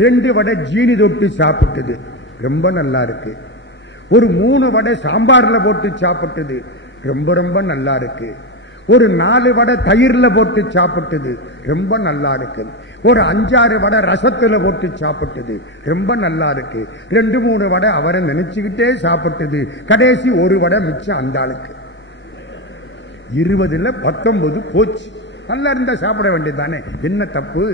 2 வடை ஜீனி தொட்டு சாப்பிட்டது, ரொம்ப நல்லா இருக்கு. ஒரு 3 வடை சாம்பார்ல போட்டு சாப்பிட்டது, ரொம்ப ரொம்ப நல்லா இருக்கு. ஒரு 4 வடை தயிர்ல போட்டு சாப்பிட்டது, ரொம்ப நல்லா இருக்கு. ஒரு 5-6 வடை ரசத்துல போட்டு சாப்பிட்டது, ரொம்ப நல்லா இருக்கு. 2-3 வடை அவரை நினைச்சுக்கிட்டே சாப்பிட்டது. கடைசி ஒரு வடை மிச்சம் அந்த ஆளுக்கு. 20ல் 19 போச்சு. நல்லா இருந்தா சாப்பிட வேண்டியதுதானே, என்ன தப்பு?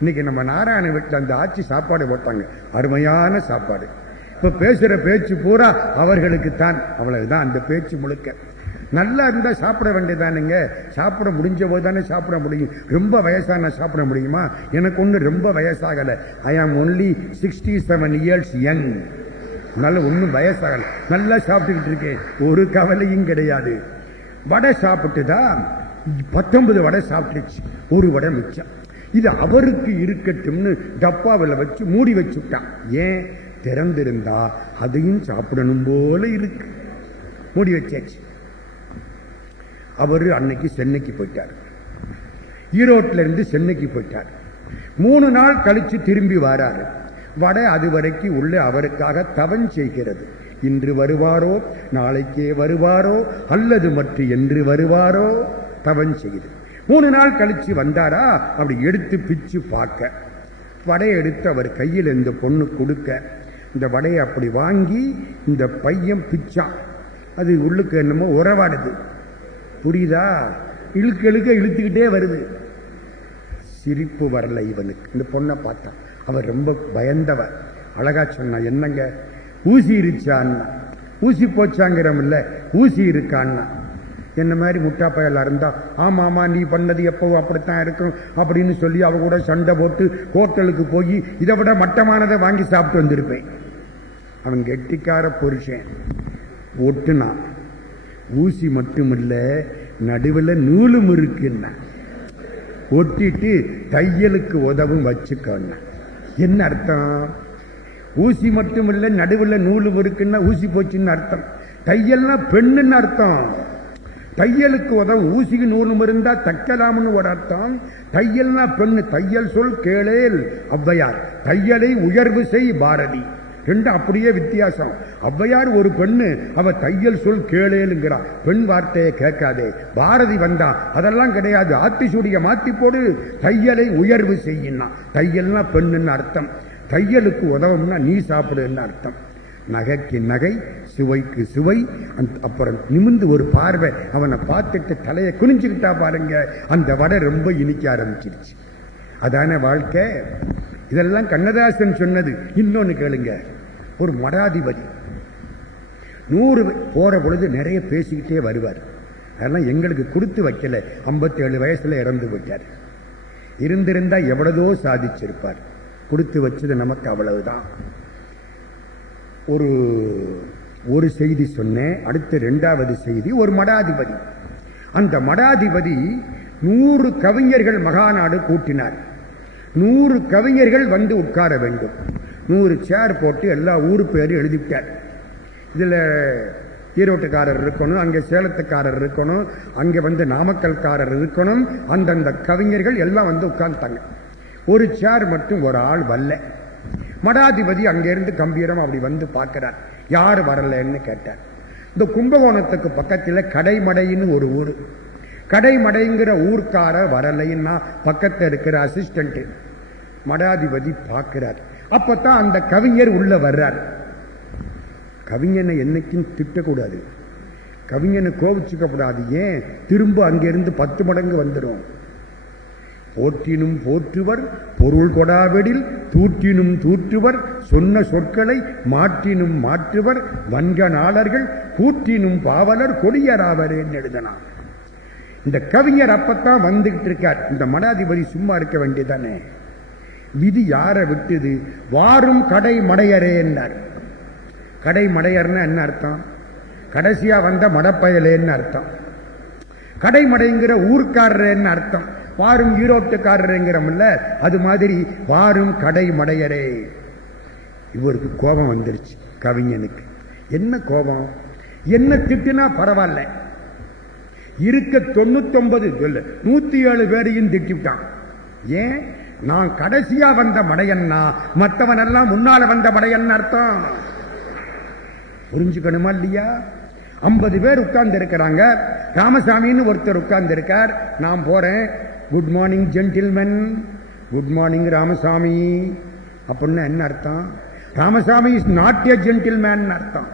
இன்னைக்கு நம்ம நாராயண வீட்டில் அந்த ஆட்சி சாப்பாடு போட்டாங்க, அருமையான சாப்பாடு. இப்ப பேசுற பேச்சு பூரா அவர்களுக்கு தான், அவ்வளவுதான் அந்த பேச்சு முழுக்க. நல்லா இருந்தா சாப்பிட வேண்டியதானுங்க. சாப்பிட முடிஞ்ச போது தானே சாப்பிட முடியும். ரொம்ப வயசான சாப்பிட முடியுமா? எனக்கு ஒண்ணு ரொம்ப வயசாகல. ஐ ஆம் ஒன்லி 67 இயர்ஸ் யங். அதனால ஒன்னும் வயசாகல, நல்லா சாப்பிட்டுக்கிட்டு இருக்கேன், ஒரு கவலையும் கிடையாது. வடை சாப்பிட்டுதான் 19 வடை சாப்பிட்டுச்சு, ஒரு வடை மிச்சம். இது அவருக்கு இருக்கட்டும்னு டப்பாவில் வச்சு மூடி வச்சுட்டான். ஏன்? திறந்திருந்தா அதையும் சாப்பிடணும் போல இருக்கு, மூடி வச்சாச்சு. அவரு அன்னைக்கு சென்னைக்கு போயிட்டார், ஈரோட்டில இருந்து சென்னைக்கு போயிட்டார். 3 நாள் கழிச்சு திரும்பி வராரு. வடை அது வரைக்கும் உள்ள அவருக்காக தவம் செய்கிறது. இன்று வருவாரோ, நாளைக்கே வருவாரோ, அல்லது மற்ற என்று வருவாரோ தவம் செய்யுது. 3 நாள் கழிச்சு வந்தாரா, அப்படி எடுத்து பிச்சு பார்க்க, வடையை எடுத்து அவர் கையில் இந்த பொண்ணு கொடுக்க, இந்த வடையை அப்படி வாங்கி இந்த பையன் பிச்சான். அது உள்ளுக்கு என்னமோ உறவாடுது, புரியுதா? இழுக்க இழுக்க இழுத்துக்கிட்டே வருது. சிரிப்பு வரல இவனுக்கு. இந்த பொண்ணை பார்த்தா அவர் ரொம்ப பயந்தவர். அழகா சொன்னா, என்னங்க ஊசி இருச்சான்னா? ஊசி போச்சாங்கிறமில்ல, ஊசி இருக்கான்னா. என்ன மாதிரி முட்டா பயலா இருந்தா, ஆமா ஆமா நீ பண்ணது எப்பவும் அப்படித்தான் இருக்கும் அப்படின்னு சொல்லி அவ கூட சண்டை போட்டு ஹோட்டலுக்கு போய் இதை விட மட்டமானதை வாங்கி சாப்பிட்டு வந்திருப்பேன். அவன் கெட்டிக்கார புருஷன். ஒட்டுனான். ஊசி மட்டுமில்ல, நடுவில் நூலும் இருக்குன்னா, ஒட்டிட்டு தையலுக்கு உதவும் வச்சுக்கோன்னா. என்ன அர்த்தம்? ஊசி மட்டும் இல்ல, நடுவில் நூலும் இருக்குன்னா ஊசி போச்சுன்னு அர்த்தம். தையல்னா பெண்ணுன்னு அர்த்தம். தையலுக்கு உதவும், ஊசிக்கு நூலும் இருந்தா தைக்கலாம்னு ஒரு அர்த்தம். தையல்னா பெண்ணு. தையல் சொல் கேளேல் ஔவையார், தையலை உயர்வு செய் பாரதி. ரெண்டும் அப்படியே வித்தியாசம். ஔவையார் ஒரு பெண்ணு, அவ தையல் சொல் கேளேலுங்கிறா, பெண் வார்த்தையை கேட்காதே. பாரதி வந்தா அதெல்லாம் கிடையாது, ஆத்திசூடிய மாத்தி போடு, தையலை உயர்வு செய்யினா. தையல்னா பெண்ணுன்னு அர்த்தம். தையலுக்கு உதவும்னா நீ சாப்பிடுன்னு அர்த்தம். நகைக்கு நகை, சுவைக்கு சுவை. அப்புறம் நிமிந்து ஒரு பார்வை, அவனை பார்த்துட்டு தலையை குனிஞ்சுக்கிட்டா பாருங்க, அந்த வடை ரொம்ப இனிக்க ஆரம்பிச்சிருச்சு. அதான வாழ்க்கை. இதெல்லாம் கண்ணதாசன் சொன்னது. இன்னொன்னு கேளுங்க, ஒரு மடாதிபதி 100 போற பொழுது நிறைய பேசிக்கிட்டே வருவார். அதெல்லாம் எங்களுக்கு கொடுத்து வைக்கல. 57 வயசுல இறந்து போயிட்டார். இருந்திருந்தா எவ்வளவோ சாதிச்சிருப்பார். கொடுத்து வச்சது நமக்கு அவ்வளவுதான். ஒரு செய்தி சொன்னேன். அடுத்த 2வது செய்தி, ஒரு மடாதிபதி. அந்த மடாதிபதி 100 கவிஞர்கள் மகாநாடு கூட்டினார். 100 கவிஞர்கள் வந்து உட்கார வேண்டும். 100 சேர் போட்டு எல்லா ஊரு பேரும் எழுதிவிட்டார். இதுல ஈரோட்டுக்காரர் இருக்கணும், அங்கே சேலத்துக்காரர் இருக்கணும், அங்கே வந்து நாமக்கல்காரர் இருக்கணும். அந்தந்த கவிஞர்கள் எல்லாம் வந்து உட்கார்ந்தாங்க. ஒரு சேர் மட்டும் ஒரு ஆள் வரல. மடாதிபதி அங்கிருந்து கம்பீரம் அப்படி வந்து பார்க்கிறார். யார் வரலன்னு கேட்டார். இந்த கும்பகோணத்துக்கு பக்கத்தில் கடைமடைன்னு ஒரு ஊர். கடைமடைங்கிற ஊர்க்கார வரலைன்னா பக்கத்தில் இருக்கிற அசிஸ்டன்ட். மடாதிபதி பார்க்கிறார். அப்பதான் அந்த கவிஞர் உள்ள வர்றார். கவிஞனை என்னைக்கும் திட்டக்கூடாது, கவிஞனை கோபிச்சுக்க கூடாது. ஏன்? திரும்ப அங்கிருந்து 10 மடங்கு வந்துடும். போற்றினும் போற்றுவர் பொருள் கொடாவெடில், தூற்றினும் தூற்றுவர் சொன்ன சொற்களை மாற்றினும் மாற்றுவர் வன்க நாளர்கள், கூற்றினும் பாவலர் கொடியராவரேன்னு எழுதலாம். இந்த கவிஞர் அப்பத்தான் வந்துகிட்டு இருக்கார். இந்த மடாதிபதி சும்மா இருக்க வேண்டியதானே? விதி யாரை விட்டுது? வாரும் கடை மடையரே என்றார். கடை மடையர்னா என்ன அர்த்தம்? கடைசியா வந்த மடப்பயலேன்னு அர்த்தம். கடைமடைங்கிற ஊர்க்காரன்னு அர்த்தம். வாரும் ஈரோட்டுக்காரருங்கிறமில்ல, அது மாதிரி வாரும் கடை மடையரே. இவருக்கு கோபம் வந்துருச்சு கவிஞனுக்கு. என்ன கோபம்? என்ன திட்டுனா பரவாயில்ல, இருக்க 99 107 பேரையும் திட்டான். ஏன்? நான் கடைசியா வந்த மடையன்னா மற்றவன் எல்லாம் முன்னால வந்த மடையன்னு அர்த்தம். புரிஞ்சுக்கணுமா இல்லையா? 50 பேர் உட்கார்ந்து இருக்கிறாங்க. ராமசாமின்னு ஒருத்தர் உட்கார்ந்து இருக்கார். நான் போறேன், good morning gentleman, good morning Ramasamy அப்படின்னா என்ன அர்த்தம்? Ramasamy is not a gentleman அர்த்தம்.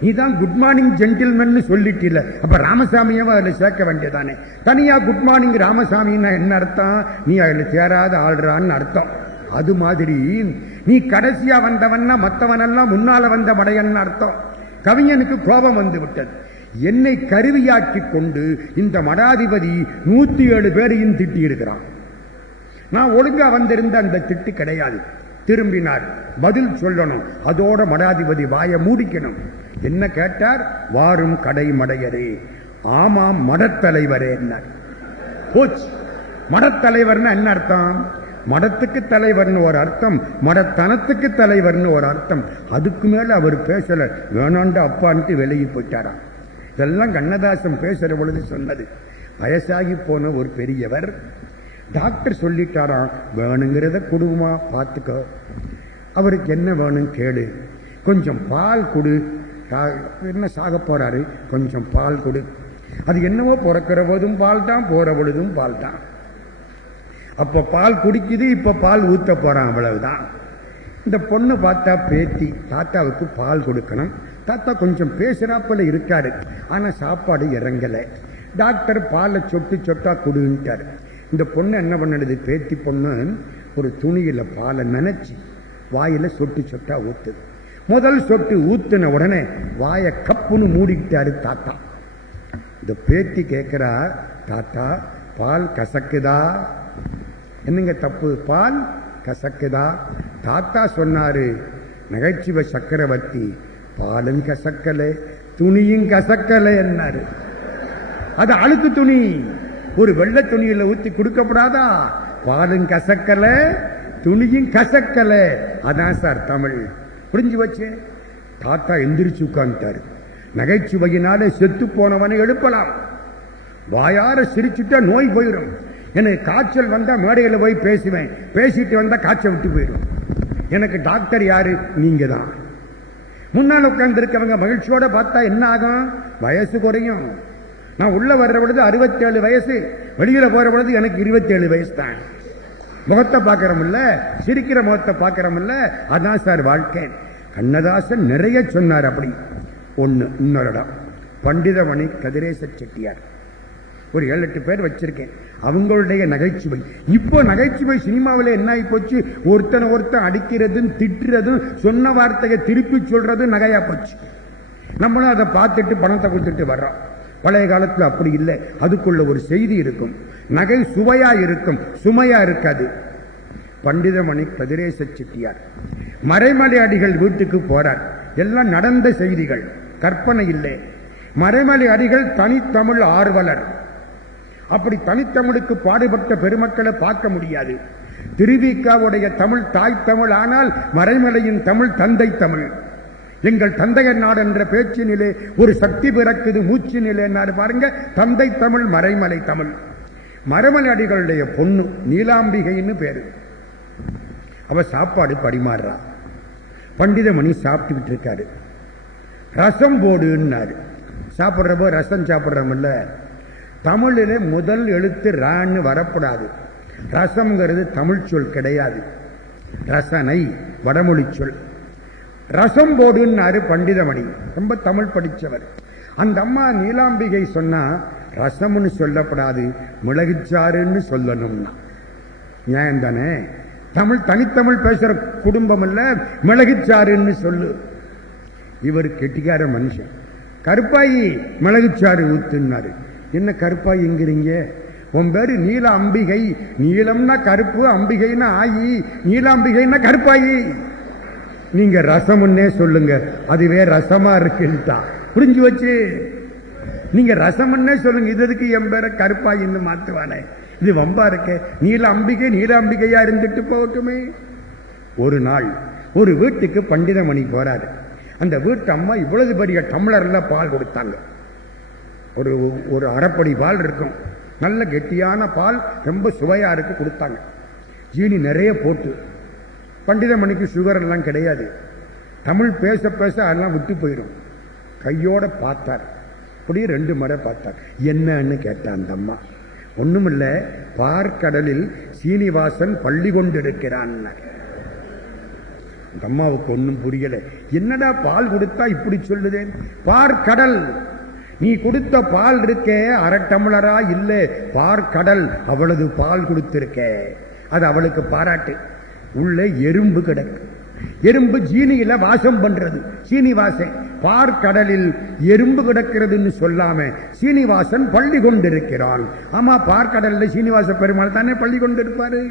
நீதான் குட் மார்னிங் ஜென்டில்மேன் சொல்லிட்டு, அப்ப ராமசாமியவ அதுல சேர்க்க வேண்டியதானே. தனியா குட் மார்னிங் ராமசாமின்னா என்ன அர்த்தம்? நீ அதுல சேராத ஆள்றான்னு அர்த்தம். அது மாதிரி நீ கடைசியா வந்தவன்னா மற்றவனெல்லாம் முன்னால வந்த மடையன்னு அர்த்தம். கவிஞனுக்கு கோபம் வந்து விட்டது. என்னை கருவியாக்கி கொண்டு இந்த மடாதிபதி 107 பேரையும் திட்டி இருக்கிறான். நான் ஒழுங்கா வந்திருந்த அந்த திட்டு கிடையாது. திரும்பினார், பதில் சொல்லணும், அதோட மடாதிபதி வாயை மூடிக்கணும். என்ன கேட்டார்? வாரும் கடை மடையரே. ஆமாம் மடத்தலைவரே. போச்சு. மடத்தலைவர்னு என்ன அர்த்தம்? மடத்துக்கு தலைவர்னு ஒரு அர்த்தம், மடத்தனத்துக்கு தலைவர்னு ஒரு அர்த்தம். அதுக்கு மேல அவர் பேசல. வேணாண்ட அப்பான்ட்டு வெளியே போயிட்டாராம். இதெல்லாம் கண்ணதாசன் பேசுற பொழுது சொன்னது. வயசாகி போன ஒரு பெரியவர் டாக்டர் சொல்லிட்டாராம், வேணுங்கிறத கொடுமா பார்த்துக்கோ. அவருக்கு என்ன வேணும் கேளு, கொஞ்சம் பால் கொடு. என்ன சாக போறாரு, கொஞ்சம் பால் கொடு. அது என்னவோ பிறக்கிற போதும் பால் தான், போற பொழுதும் பால் தான். அப்ப பால் குடிக்குது, இப்ப பால் ஊத்த போறான், அவ்வளவுதான். இந்த பொண்ணு பார்த்தா பேத்தி, தாத்தாவுக்கு பால் கொடுக்கணும். தாத்தா கொஞ்சம் பேசுறாப்பல இருக்காரு, ஆனா சாப்பாடு இறங்கல. டாக்டர் பாலை சொட்டு சொட்டா கொடுன்ட்டாரு. இந்த பொண்ணு என்ன பண்ணுது, பேத்தி பொண்ணு ஒரு துணியில பாலை நினைச்சு வாயில சொட்டு சொட்டா ஊத்துது. முதல் சொட்டு ஊத்துன உடனே வாயை கப்புன்னு மூடிக்கிட்டாரு தாத்தா. இந்த பேத்தி கேட்கிறா, தாத்தா பால் கசக்குதா? என்னங்க தப்பு, பால் கசக்குதா? தாத்தா சொன்னாரு, நகைச்சுவை சக்கரவர்த்தி, பாலும் கசக்கல துணியும் கசக்கல என்னாரு. அது அழுக்கு துணி, ஒரு வெள்ளை துணியில ஊத்தி கொடுக்கப்படாதா? பாலும் கசக்கல துணியும் கசக்கல. அதான் சார் தமிழ். புரிஞ்சு வச்சு தாத்தா எந்திரிச்சு உட்கார்ந்துட்டாரு. நகைச்சுவையினாலே செத்து போனவனை எழுப்பலாம். வாயார சிரிச்சுட்டா நோய் போயிடும். எனக்கு காய்ச்சல் வந்தா மேடையில் போய் பேசுவேன், பேசிட்டு வந்தா காய்ச்சல் விட்டு போயிடும். எனக்கு டாக்டர் யாரு? நீங்க தான். முன்னால் உட்கார்ந்து இருக்கவங்க மகிழ்ச்சியோட பார்த்தா என்ன ஆகும்? வயசு குறையும். நான் உள்ள வர்ற பொழுது 67 வயசு, வெளியில போற பொழுது எனக்கு 27 வயசு தான். முகத்தை பார்க்கிறோம்ல, சிரிக்கிற முகத்தை பார்க்கிறோம்ல, அதான் சார் வாழ்க்கை. கண்ணதாசன் நிறைய சொன்னார். அப்படி ஒண்ணு. இன்னொரு இடம் பண்டிதமணி கதிரேச செட்டியார், ஒரு 7-8 பேர் வச்சிருக்கேன். அவங்களுடைய நகைச்சுவை. இப்போ நகைச்சுவை சினிமாவில் என்ன ஆகி போச்சு, ஒருத்தனை ஒருத்தன் அடிக்கிறதும் திட்டுறதும் சொன்ன வார்த்தையை திருப்பி சொல்றதும் நகையா போச்சு. நம்மளும் அதை பார்த்துட்டு பணத்தை கொடுத்துட்டு வர்றோம். பழைய காலத்தில் அப்படி இல்லை. அதுக்குள்ள ஒரு செய்தி இருக்கும். நகை சுவையா இருக்கும், சுமையா இருக்காது. பண்டிதமணி கதிரேச செட்டியார் மறைமலை அடிகள் வீட்டுக்கு போறார். எல்லாம் நடந்த செய்திகள், கற்பனை இல்லை. மறைமலை அடிகள் தனித்தமிழ் ஆர்வலர். அப்படி தனித்தமிழுக்கு பாடுபட்ட பெருமக்களை பார்க்க முடியாது. திருவிக்காவுடைய தமிழ் தாய் தமிழ், ஆனால் மறைமலையின் தமிழ் தந்தை தமிழ். எங்கள் தந்தையர் நாடு என்ற பேச்சினிலே ஒரு சக்தி பிறக்குது, மூச்சு நிலை பாருங்க. தந்தை தமிழ், மறைமலை தமிழ். மறைமலை அடிகளுடைய பொண்ணு நீலாம்பிகைன்னு பேரு. அவ சாப்பாடு பரிமாறுறா. பண்டிதமணி சாப்பிட்டுக்கிட்டு இருக்காரு. ரசம் போடுன்னாரு. சாப்பிட்றப்போ ரசம் சாப்பிட்றோம்ல, தமிழிலே முதல் எழுத்து ரான்னு வரக்கூடாது. ரசம்ங்கிறது தமிழ் சொல் கிடையாது, ரசனை வடமொழி சொல். ரசம் போடுன்னாரு பண்டிதமணி. ரொம்ப தமிழ் படித்தவர். அந்த அம்மா நீலாம்பிகை சொன்னா, ரசம்னு சொல்லப்படாது, மிளகுச்சாறுன்னு சொல்லணும்னா. நியாயம் தானே? தமிழ் தனித்தமிழ் பேசுற குடும்பம் இல்ல, மிளகுச்சாறுன்னு சொல்லு. இவர் கெட்டிக்கார மனுஷன். கருப்பாயி மிளகுச்சாறு ஊத்துனாரு. என்ன கருப்பாயிங்கிறீங்க? உன் பேரு நீல அம்பிகை. நீலம்னா கருப்பு, அம்பிகைன்னா ஆயி, நீலாம்பிகைன்னா கருப்பாயி. நீங்க ரசம்னே சொல்லுங்க, அதுவே ரசமா இருக்குன்ட்டா. புரிஞ்சு வச்சு நீங்க ரசம்னே சொல்லுங்க. இதுக்கு என் பேர கருப்பாயின்னு மாத்துவானே, இது வம்பா இருக்க. நீல அம்பிகை நீல அம்பிகையா இருந்துட்டு போகட்டுமே. ஒரு நாள் ஒரு வீட்டுக்கு பண்டிதமணி போறாரு. அந்த வீட்டு அம்மா இவ்வளவு பெரிய டம்ளர்ல பால் கொடுத்தாங்க. ஒரு அரைப்படி பால் இருக்கும், நல்ல கெட்டியான பால், ரொம்ப சுவையா இருக்கு, கொடுத்தாங்க. ஜீனி நிறைய போட்டு. பண்டிதமணிக்கு சுகர் எல்லாம் கிடையாது. தமிழ் பேச பேச அதெல்லாம் விட்டு போயிடும். கையோட பார்த்தார். அப்படியே 2 முறை பார்த்தார். என்னன்னு கேட்டான் அந்த அம்மா. ஒண்ணுமில்ல, பார்க்கடலில் சீனிவாசன் பள்ளி கொண்டிருக்கிறான். அந்த அம்மாவுக்கு ஒன்னும் புரியல. என்னடா பால் கொடுத்தா இப்படி சொல்லுதேன்? பார்க்கடல், நீ கொடுத்த பால் இருக்கே அரை டம்ளரா இல்ல, பார்க்கடல் அவ்வளவு பால் கொடுத்திருக்க. அது அவளுக்கு பாராட்டு. உள்ள எறும்பு கிடக்கு. எறும்பு ஜீனியில வாசம் பண்றது. சீனிவாசன் பார்க்கடலில் எறும்பு கிடக்கிறதுன்னு சொல்லாம சீனிவாசன் பள்ளி கொண்டிருக்கிறான். ஆமா, பார்க்கடல்ல சீனிவாச பெருமாள் தானே பள்ளி கொண்டிருப்பாரு.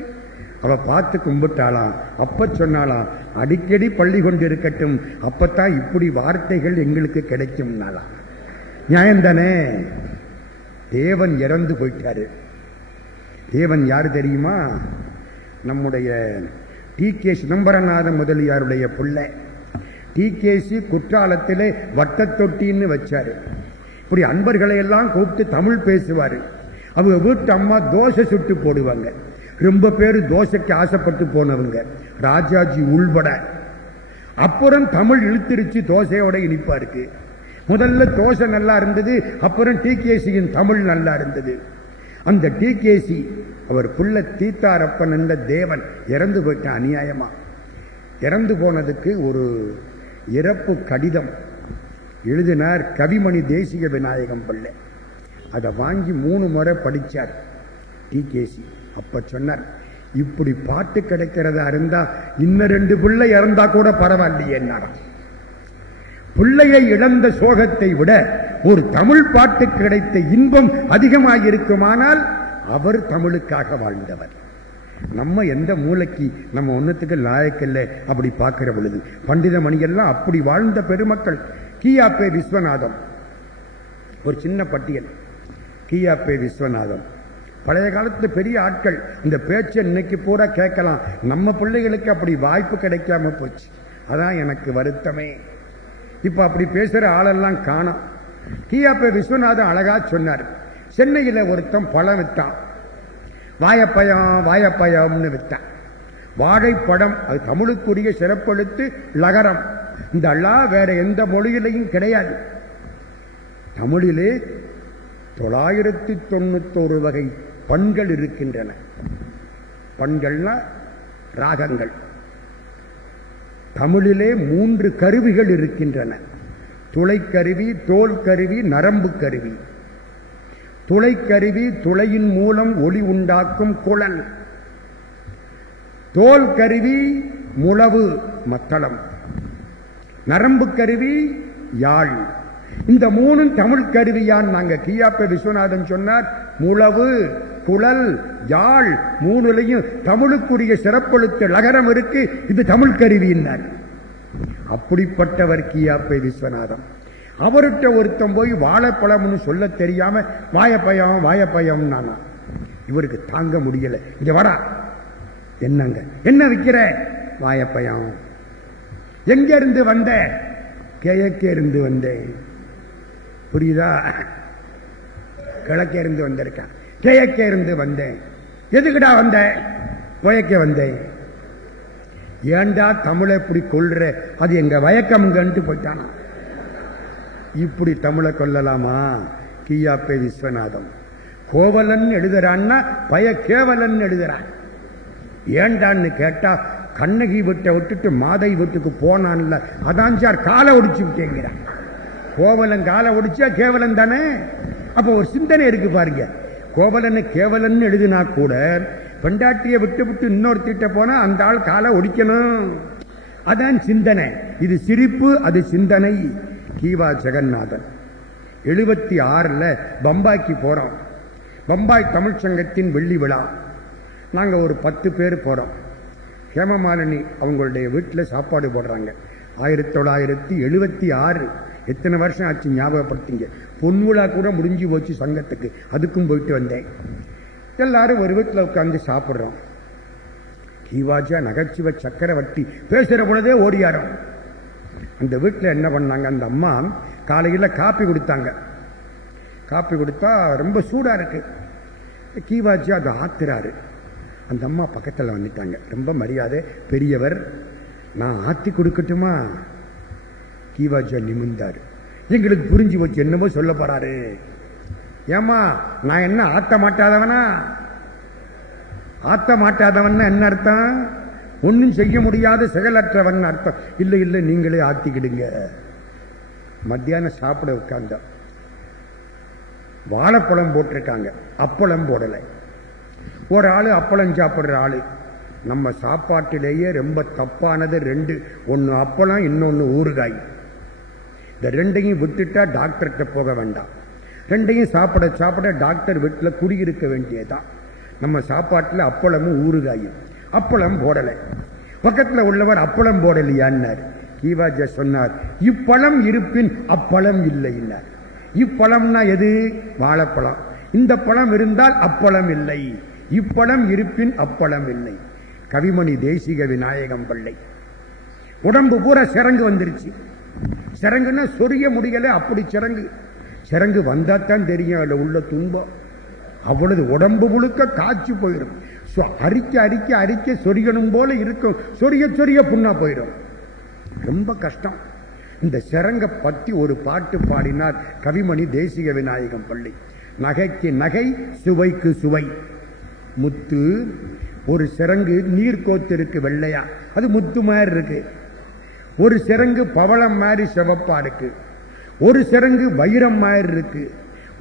அவ பார்த்து கும்பிட்டாளாம். அப்ப சொன்னாலாம், அடிக்கடி பள்ளி கொண்டிருக்கட்டும், அப்பத்தான் இப்படி வார்த்தைகள் எங்களுக்கு கிடைக்கும். நியாயம்தானே? தேவன் இறந்து போயிட்டாரு. தேவன் யாரு தெரியுமா? நம்முடைய டி.கே. சிதம்பரநாதன் முதலியாருடைய பிள்ளை. டி.கே.சி. குற்றாலத்திலே வட்டத்தொட்டின்னு வச்சாரு. இப்படி அன்பர்களை எல்லாம் கூப்பிட்டு தமிழ் பேசுவாரு. அவங்க வீட்டு அம்மா தோசை சுட்டு போடுவாங்க. ரொம்ப பேரு தோசைக்கு ஆசைப்பட்டு போனவங்க, ராஜாஜி உள்பட. அப்புறம் தமிழ் இழுத்திருச்சு, தோசையோட இனிப்பா இருக்கு. முதல்ல தோசை நல்லா இருந்தது, அப்புறம் டி.கே.சியின் தமிழ் நல்லா இருந்தது. அந்த டி.கே.சி அவர் புள்ள தீத்தாரப்பன் என்ற தேவன் இறந்து போயிட்டான். அநியாயமா இறந்து போனதுக்கு ஒரு இறப்பு கடிதம் எழுதினார் கவிமணி தேசிக விநாயகம் பிள்ளை. அதை வாங்கி 3 முறை படிச்சார் டி.கே.சி. அப்ப சொன்னார், இப்படி பாட்டு கிடைக்கிறதா இருந்தா இன்னும் 2 பிள்ளை இறந்தா கூட பரவாயில்லையே. பிள்ளையை இழந்த சோகத்தை விட ஒரு தமிழ் பாட்டு கிடைத்த இன்பம் அதிகமாயிருக்குமானால் அவர் தமிழுக்காக வாழ்ந்தவர். நம்ம எந்த மூளைக்கு நம்ம ஒன்னத்துக்கு லாயக்கில்லை அப்படி பார்க்கிற பொழுது. பண்டித மணியெல்லாம் அப்படி வாழ்ந்த பெருமக்கள். கி.ஆ.பே. விஸ்வநாதம், ஒரு சின்ன பட்டியல். கி.ஆ.பே. விஸ்வநாதம் பழைய காலத்து பெரிய ஆட்கள். இந்த பேச்சை இன்னைக்கு பூரா கேட்கலாம். நம்ம பிள்ளைகளுக்கு அப்படி வாய்ப்பு கிடைக்காம போச்சு. அதான் எனக்கு வருத்தமே. இப்ப அப்படி பேசுற ஆளெல்லாம் காணோம். கி.ஆ.பே. விஸ்வநாதன் அழகா சொன்னார். சென்னையில ஒருத்தன் பழம் வித்தான். வாயப்பயம் வாயப்பயம்னு வித்தான். வாழைப்படம், அது தமிழுக்குரிய சிறப்பெழுத்து லகரம். இந்த அல்லா வேற எந்த மொழியிலையும் கிடையாது. தமிழிலே 991 வகை பண்கள் இருக்கின்றன. பண்கள்னா ராகங்கள். தமிழிலே 3 கருவிகள் இருக்கின்றன. துளைக்கருவி, தோல் கருவி, நரம்பு கருவி. துளைக்கருவி துளையின் மூலம் ஒளி உண்டாக்கும் குழல். தோல் கருவி முழவு மத்தளம். நரம்பு கருவி யாழ். இந்த 3 தமிழ் கருவியான். நாங்க கி.ஆ.பே. விஸ்வநாதன் சொன்னார், முழவு குழல் யாழ் 3லையும் தமிழுக்குரிய சிறப்பெழுத்து லகரம் இருக்கு. இது தமிழ் கருவியினார். அப்படிப்பட்டவர் கி.ஆ.பே. விஸ்வநாதன். அவர்கிட்ட ஒருத்தம் போய் வாழைப்பழம்னு சொல்ல தெரியாம வாயப்பயம் வாயப்பயம் நானா. இவருக்கு தாங்க முடியல. இங்க வாடா, என்னங்க என்ன விக்கிற? வாயப்பயம். எங்க இருந்து வந்த? கிழக்கே இருந்து வந்தேன். புரியுதா? கிழக்கே இருந்து வந்திருக்கேன். கிழக்கே இருந்து வந்தேன். எதுக்குடா வந்த? கிழக்கே வந்தேன். ஏண்டா தமிழை இப்படி கொள்ற? அது எங்க வயக்கம்ங்கன்ட்டு போயிட்டானா. இப்படி தமிழை கொள்ளலாமா? கி.ஆ.பே. விஸ்வநாதம் கோவலன் எழுதுறான்னா பய கேவலன் எழுதுறான். ஏண்டான்னு கேட்டா, கண்ணகி வீட்டை விட்டுட்டு மாதை வீட்டுக்கு போனான்ல, அதான் சார் காலை ஒடிச்சு விட்டேங்கிறான். கோவலன் காலை ஒடிச்சா கேவலன் தானே. அப்போ ஒரு சிந்தனை இருக்கு பாருங்க. கோவலனை கேவலன் எழுதினா கூட பெண்டாட்டியை விட்டு விட்டு இன்னொருத்திட்ட போனா அந்த ஆள் காலை ஒடிக்கணும். அதான் சிந்தனை. இது சிரிப்பு, அது சிந்தனை. கீவா ஜெகநாதன் 76 பம்பாய்க்கு போறோம். பம்பாய் தமிழ் சங்கத்தின் வெள்ளி விழா. நாங்க ஒரு 10 பேர் போறோம். ஹேமமாலினி அவங்களுடைய வீட்டில் சாப்பாடு போடுறாங்க. 1976. எத்தனை வருஷம் ஆச்சு ஞாபகப்படுத்திங்க. பொன்விழா கூட முடிஞ்சு போச்சு சங்கத்துக்கு. அதுக்கும் போயிட்டு வந்தேன். எல்லாரும் ஒரு வீட்டில் உட்கார்ந்து சாப்பிட்றோம். கீவாஜா நகைச்சுவை சக்கரவர்த்தி பேசுற பொழுதே ஓடியாரோம். அந்த வீட்டில் என்ன பண்ணாங்க, அந்த அம்மா காலையில் காப்பி கொடுத்தாங்க. காப்பி கொடுத்தா ரொம்ப சூடா இருக்கு. கீவாஜி அதை ஆத்துறாரு. அந்த அம்மா பக்கத்தில் வந்துட்டாங்க. ரொம்ப மரியாதை, பெரியவர், நான் ஆத்தி கொடுக்கட்டுமா? கீவாஜா நிமிர்ந்தாரு. எங்களுக்கு புரிஞ்சு போச்சு, என்னமோ சொல்ல போறாரு. ஏமா, நான் என்ன ஆத்த மாட்டாதவனா? ஆத்த மாட்டாதவன் என்ன அர்த்தம்? ஒன்னும் செய்ய முடியாத செயலற்றவன் அர்த்தம். இல்லை இல்லை, நீங்களே ஆத்திக்கிடுங்க. மத்தியானம் சாப்பிட உட்கார்ந்த வாழைப்பழம் போட்டிருக்காங்க, அப்பளம் போடலை. ஒரு ஆளு அப்பளம் சாப்பிடுற ஆளு. நம்ம சாப்பாட்டிலேயே ரொம்ப தப்பானது 2. ஒன்னு அப்பளம், இன்னொன்னு ஊறுகாய். இந்த ரெண்டையும் விட்டுட்டா டாக்டர்கிட்ட போக வேண்டாம். ரெண்டையும் சாப்பிட சாப்பிட டாக்டர் வீட்டில் குடியிருக்க வேண்டியதான். நம்ம சாப்பாட்டில் அப்பளமும் ஊறுகாயும். அப்பளம் போடலை. பக்கத்தில் உள்ளவர் அப்பளம் போடலையான்னார். கீவாஜா சொன்னார், இப்பழம் இருப்பின் அப்பளம் இல்லைன்னார். இப்பழம்னா எது? வாழைப்பழம். இந்த பழம் இருந்தால் அப்பளம் இல்லை. இப்பழம் இருப்பின் அப்பளம் இல்லை. கவிமணி தேசிக விநாயகம் பிள்ளை. உடம்பு பூரா சிரங்கு வந்துருச்சு. சிரங்குன்னா சொரிய முடியல, அப்படி சிரங்கு. சிரங்கு வந்தாத்தான் தெரியும் அதுல உள்ள துன்பம். அவ்வளவு உடம்பு முழுக்க காய்ச்சி போயிடும். அரிக்க அரிக்க அரிக்க சொரியணும் போல இருக்கும். சொரிய சொரிய புண்ணா போயிடும். ரொம்ப கஷ்டம். இந்த சிரங்க பத்தி ஒரு பாட்டு பாடினார் கவிமணி தேசிக விநாயகம் பிள்ளை. நகைக்கு நகை, சுவைக்கு சுவை. முத்து ஒரு சிரங்கு நீர் கோத்திருக்கு வெள்ளையா, அது முத்து மாதிரி இருக்கு. ஒரு சிரங்கு பவளம் மாதிரி சிவப்பா இருக்கு. ஒரு சிரங்கு வைரம் மாதிரி இருக்கு.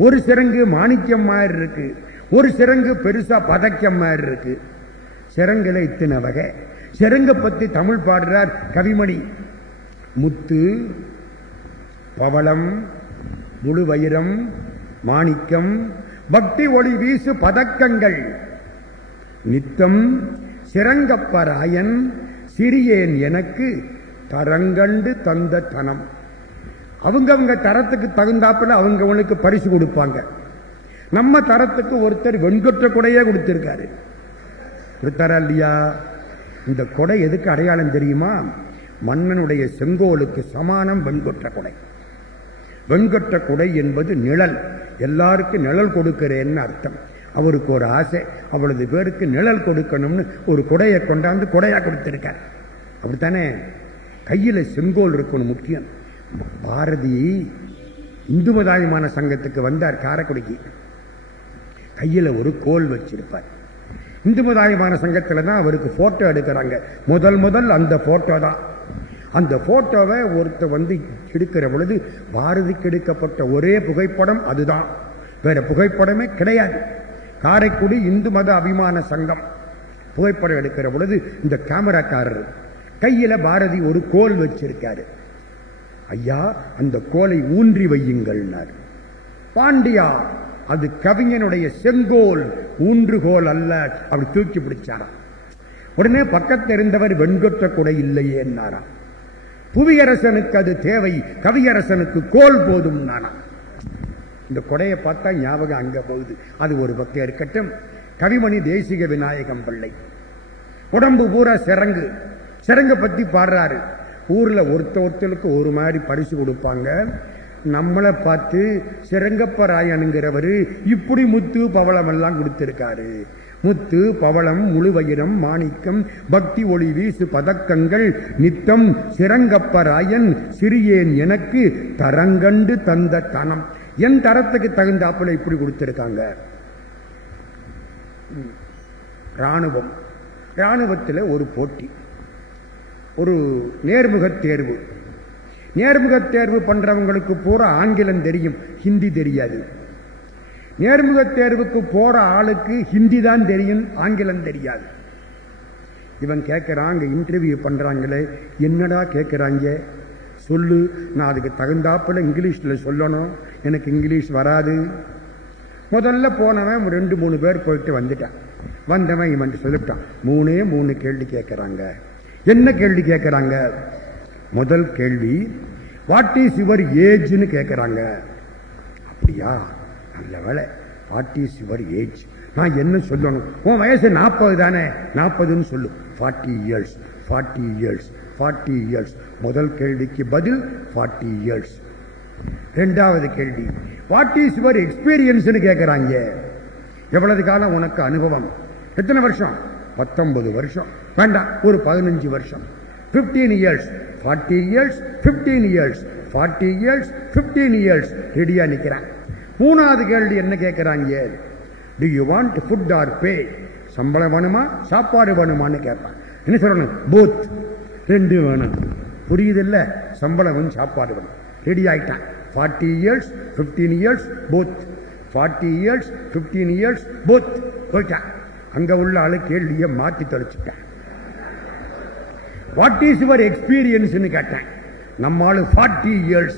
ஒரு சிரங்கு மாணிக்கம் மாதிரி இருக்கு. ஒரு சிரங்கு பெருசா பதக்கம் மாதிரி இருக்கு. சிரங்குல இத்தனை வகை. சிரங்க பத்தி தமிழ் பாடுறார் கவிமணி. முத்து, பவளம், முழு வைரம், மாணிக்கம், பக்தி ஒளி வீசு பதக்கங்கள், நித்தம் சிரங்கப்பராயன் சிறியேன் எனக்கு தரங்கண்டு தந்த தனம். அவங்க தரத்துக்கு தகுந்தாப்புல அவங்களுக்கு பரிசு கொடுப்பாங்க. நம்ம தரத்துக்கு ஒருத்தர் வெண்கொற்ற கொடையே கொடுத்திருக்காரு. கொடுத்தாரா இல்லையா? இந்த கொடை எதுக்கு அடையாளம் தெரியுமா? மன்னனுடைய செங்கோலுக்கு சமானம் வெண்கொற்ற கொடை. வெண்கொற்ற கொடை என்பது நிழல். எல்லாருக்கும் நிழல் கொடுக்கிறேன்னு அர்த்தம். அவருக்கு ஒரு ஆசை, அவ்வளவு பேருக்கு நிழல் கொடுக்கணும்னு ஒரு கொடையை கொண்டாந்து கொடையா கொடுத்திருக்கார். அப்படித்தானே? கையில செங்கோல் இருக்கணும், முக்கியம். பாரதி இந்து மதாபிமான சங்கத்துக்கு வந்தார் காரைக்குடிக்கு. கையில ஒரு கோல் வச்சிருப்பார். இந்து மதாபிமான சங்கத்துல தான் அவருக்கு போட்டோ எடுக்கிறாங்க. முதல் அந்த போட்டோ தான். அந்த போட்டோவை ஒருத்தர் வந்து எடுக்கிற பொழுது பாரதிக்கு எடுக்கப்பட்ட ஒரே புகைப்படம் அதுதான். வேற புகைப்படமே கிடையாது. காரைக்குடி இந்து மத அபிமான சங்கம் புகைப்படம் எடுக்கிற பொழுது இந்த கேமராக்காரர் கையில பாரதி ஒரு கோல் வச்சிருக்காரு. ஐயா, அந்த கோலை ஊன்றி வையுங்கள்னார். பாண்டியா, அது கவிஞனுடைய செங்கோல், ஊன்றுகோல் அல்ல. அப்படி தூக்கி பிடிச்சாராம். உடனே பக்கத்தில் இருந்தவர் வெண்கொற்ற கொடை இல்லையே என்னாராம். புவியரசனுக்கு அது தேவை, கவியரசனுக்கு கோல் போதும் நானா. இந்த கொடையை பார்த்தா ஞாபகம் அங்க போகுது. அது ஒரு பக்கம் இருக்கட்டும். கவிமணி தேசிக விநாயகம் பிள்ளை உடம்பு பூரா சிரங்கு. சிரங்க பத்தி பாடுறாரு. ஊர்ல ஒருத்தருக்கு ஒரு மாதிரி பரிசு கொடுப்பாங்க. நம்மளை பார்த்து சிரங்கப்பராயனுங்கிறவரு இப்படி முத்து பவளம் எல்லாம் கொடுத்திருக்காரு. முத்து, பவளம், முழு வைரம், மாணிக்கம், பக்தி ஒளி வீசு பதக்கங்கள், நித்தம் சிரங்கப்பராயன் சிறியேன் எனக்கு தரங்கண்டு தந்த தனம். என் தரத்துக்கு தகுந்தாப்புல இப்படி கொடுத்திருக்காங்க. ராணுவம். ராணுவத்தில் ஒரு போட்டி, ஒரு நேர்முக தேர்வு. நேர்முக தேர்வு பண்றவங்களுக்கு பூரா ஆங்கிலம் தெரியும், ஹிந்தி தெரியாது. நேர்முக தேர்வுக்கு போற ஆளுக்கு ஹிந்தி தான் தெரியும், ஆங்கிலம் தெரியாது. இவன் கேட்கிறாங்க, இன்டர்வியூ பண்றாங்களே, என்னடா கேட்கிறாங்க சொல்லு, நான் அதுக்கு தகுந்தாப்புல இங்கிலீஷ்ல சொல்லணும், எனக்கு இங்கிலீஷ் வராது. முதல்ல போனவன் 2-3 பேர் போயிட்டு வந்துட்டான். வந்தவன் இவன் சொல்லிட்டான், 3 கேள்வி கேட்கிறாங்க. என்ன கேள்வி கேட்கிறாங்க? முதல் கேள்வி, வாட் இஸ் யுவர் ஏஜ்னு கேட்கிறாங்க. அப்படியா, நல்ல வேலை, வாட் இஸ் யுவர் ஏஜ். நான் என்ன சொல்லணும்? உன் வயசு 40 தானே, 40ன்னு சொல்லு. 40 years, 40 years, 40 years. முதல் கேள்விக்கு பதில் 40 years. இரண்டாவது கேள்வி, வாட் இஸ் யுவர் எக்ஸ்பீரியன்ஸ் கேட்கிறாங்க. எவ்வளவு காலம் உனக்கு அனுபவம்? எத்தனை வருஷம்? 19 வருஷம். வேண்டாம், ஒரு 15 வருஷம். 15 years, 40 years, 15 years, 40 years, 15 years. ரெடியா நிக்கிறான். மூணாவது கேள்வி என்ன கேட்கிறாங்க? Do you want food or pay? சம்பளம் வேணுமா, சாப்பாடு வேணுமான்னு கேட்பான். என்ன சொல்லணும்? போத், ரெண்டு வேணும். புரியுது இல்ல? சம்பளம் சாப்பாடு வேணும். ரெடி ஆயிட்டான். 40 years, 15 years, both. 40 years, 15 years, both. போயிட்டான். அங்க உள்ள ஆளு கேள்வியை மாற்றி தொலைச்சிட்டான். வாட் இஸ் யுவர் எக்ஸ்பீரியன்ஸ் கேட்டேன். நம்மால 40 years.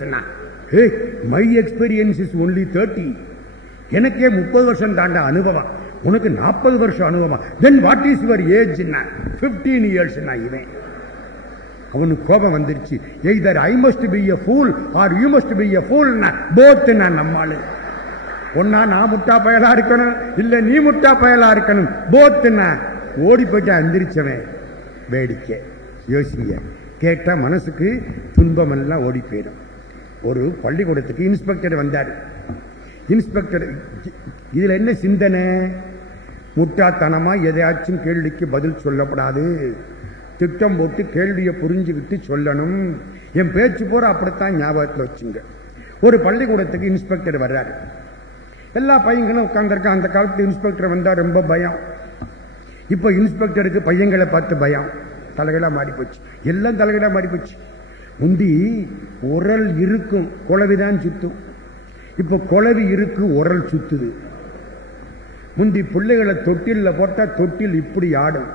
My experience is only 30. எனக்கே 30 வருஷம் தாண்ட அனுபவம், உனக்கு 40 வருஷம் அனுபவம். Then what is your age? 15 years. இவன் அவனுக்கு கோபம் வந்துருச்சு. Either I must be a fool or you must be a fool. Both நம்மாளு ஒன்னா நான் முட்டா பயலா இருக்கணும், இல்ல நீ முட்டா பயலா இருக்கணும். போத் ஓடி போயிட்டு அந்திரிச்சவன். வேடிக்கை யோசிங்க. கேட்டா மனசுக்கு துன்பம் எல்லாம் ஓடி போயிடும். ஒரு பள்ளிக்கூடத்துக்கு இன்ஸ்பெக்டர் வந்தார். இன்ஸ்பெக்டர் இதுல என்ன சிந்தனை? முட்டாத்தனமா எதையாச்சும் கேள்விக்கு பதில் சொல்லப்படாது, திட்டம் போட்டு கேள்வியை புரிஞ்சுக்கிட்டு சொல்லணும். என் பேச்சு போற அப்படித்தான் ஞாபகத்தில் வச்சுங்க. ஒரு பள்ளிக்கூடத்துக்கு இன்ஸ்பெக்டர் வர்றாரு. எல்லா பையங்களும் உட்கார்ந்துருக்கான். அந்த காலத்து இன்ஸ்பெக்டர் வந்தா ரொம்ப பயம். இப்ப இன்ஸ்பெக்டருக்கு பையங்களை பார்த்து பயம். தலைகளா மாறி போச்சு, எல்லாம் தலைகளா மாறி போச்சு. முந்தி உரல் இருக்கும், குளவிதான் சுத்தும். இப்ப குளவி இருக்கு, உரல் சுத்துது. முந்தி பிள்ளைகளை தொட்டில போட்டா தொட்டில் இப்படி ஆடும்.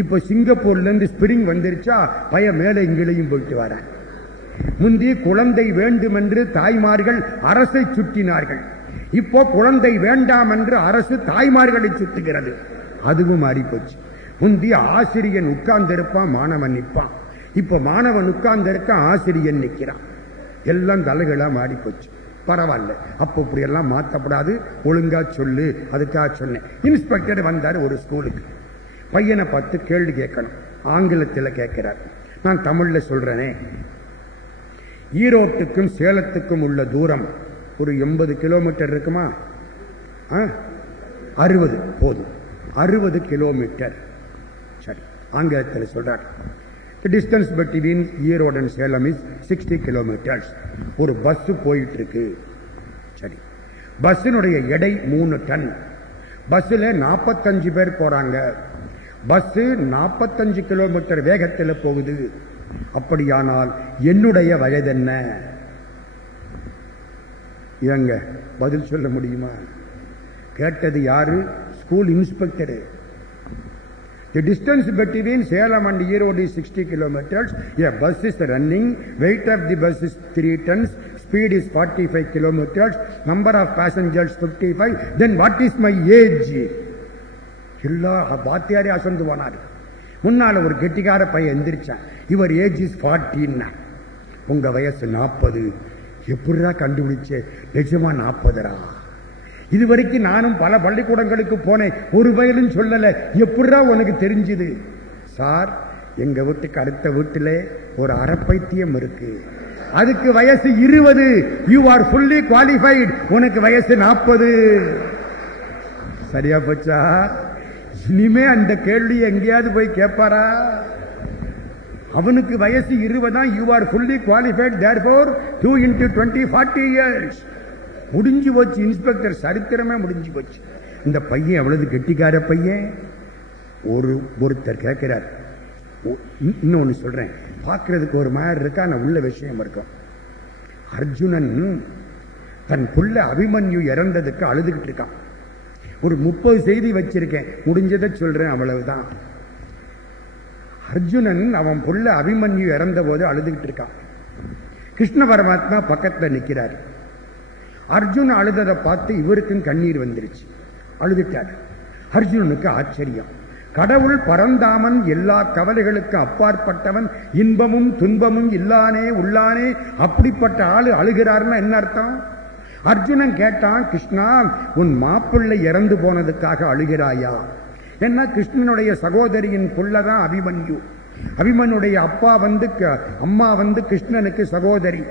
இப்ப சிங்கப்பூர்ல இருந்து ஸ்பிரிங் வந்துருச்சா, பைய மேல இங்கிலையும் போயிட்டு வர. முந்தி குழந்தை வேண்டும் என்று தாய்மார்கள் அரசை சுற்றினார்கள். இப்போ குழந்தை வேண்டாம் என்று அரசு தாய்மார்களை சுத்துகிறது. அதுவும் மாறிப்போச்சு. முந்தி ஆசிரியன் உட்கார்ந்து இருப்பான், மாணவன் நிற்பான். இப்ப மாணவன் உட்கார்ந்து இருக்க, ஆசிரியன் நிற்கிறான். எல்லாம் தலைகளா மாறிப்போச்சு. பரவாயில்ல, அப்போ இப்படி எல்லாம் மாற்றப்படாது, ஒழுங்கா சொல்லு. அதுக்காக சொன்னேன். இன்ஸ்பெக்டர் வந்தார் ஒரு ஸ்கூலுக்கு. பையனை பார்த்து கேள்வி கேட்கணும். ஆங்கிலத்தில் கேட்கிறார். நான் தமிழ்ல சொல்றேனே. ஈரோட்டுக்கும் சேலத்துக்கும் உள்ள தூரம் ஒரு 80 கிலோமீட்டர் இருக்குமா? 60 போதும். 60 கிலோமீட்டர். சரி, ஆங்கிலத்தில் சொல்றார். The distance between Erode and Salem is 60 kilometers. ஒரு பஸ் போயிட்டு இருக்கு. சரி, பஸ்ஸினுடைய எடை 3 டன். பஸ்ல 45 பேர் போறாங்க. பஸ் 45 கிலோமீட்டர் வேகத்தில் போகுது. அப்படியானால் என்னுடைய வயது என்ன? எங்க பதில் சொல்ல முடியுமா? கேட்டது யாரு? School inspector. The distance between Salem and Erode is 60 kilometers. A bus is running. Weight of the bus is 3 tons. Speed is 45 kilometers. Number of passengers 55. Then what is my age? எல்லா பாத்தியாரே அசந்து போனாரு. முன்னால ஒரு கெட்டிக்கார பையன் எந்திரிச்சான். இவர் age is 40. உங்க வயசு 40. எப்படிடா கண்டுபிடிச்ச? நிஜமா 40. இதுவரைக்கும் நானும் பல பள்ளிக்கூடங்களுக்கு போனேன், ஒரு வயலும் சொல்லல. எப்படிடா உனக்கு தெரிஞ்சது? சார், எங்க வீட்டுக்கு அடுத்த வீட்டிலே ஒரு அறப்பைத்தியம் இருக்கு, அதுக்கு வயசு 20. You are fully qualified. உனக்கு வயசு 40. சரியா போச்சா? இனிமே அந்த கேள்வி எங்கேயாவது போய் கேட்பாரா? அவனுக்கு வயசு 20. You are fully qualified, therefore 2 into 20 40 years. முடிஞ்சு போச்சு. இன்ஸ்பெக்டர் சரித்திரமே முடிஞ்சு போச்சு. இந்த பையன் எவ்வளவு கெட்டிக்கார பையன். ஒருத்தர் கேட்கிறார். இன்னொன்னு சொல்றேன், பார்க்கறதுக்கு ஒரு மாதிரி இருக்கா, நான் உள்ள விஷயம் இருக்கும். அர்ஜுனன் தன் புள்ள அபிமன்யு இறந்ததுக்கு அழுதுகிட்டு இருக்கான். ஒரு 30 செய்தி வச்சிருக்கேன், முடிஞ்சதை சொல்றேன், அவ்வளவுதான். அர்ஜுனன் அவன் புள்ள அபிமன்யு இறந்த போது அழுதுகிட்டு இருக்கான். கிருஷ்ண பரமாத்மா பக்கத்துல நிக்கிறார். அர்ஜுன் அழுததை பார்த்து இவருக்கும் கண்ணீர் வந்துருச்சு. அழுதுட்டார். அர்ஜுனனுக்கு ஆச்சரியம். கடவுள் பரந்தாமன், எல்லா கவலைகளுக்கு அப்பாற்பட்டவன், இன்பமும் துன்பமும் இல்லானே உள்ளானே, அப்படிப்பட்ட ஆளு அழுகிறார்னா என்ன அர்த்தம்? அர்ஜுனன் கேட்டான், கிருஷ்ணா, உன் மாப்பிள்ளை இறந்து போனதுக்காக அழுகிறாயா? என்ன, கிருஷ்ணனுடைய சகோதரியின் புள்ளதான் அபிமன்யு. அபிமனுடைய அம்மா கிருஷ்ணனுக்கு சகோதரி.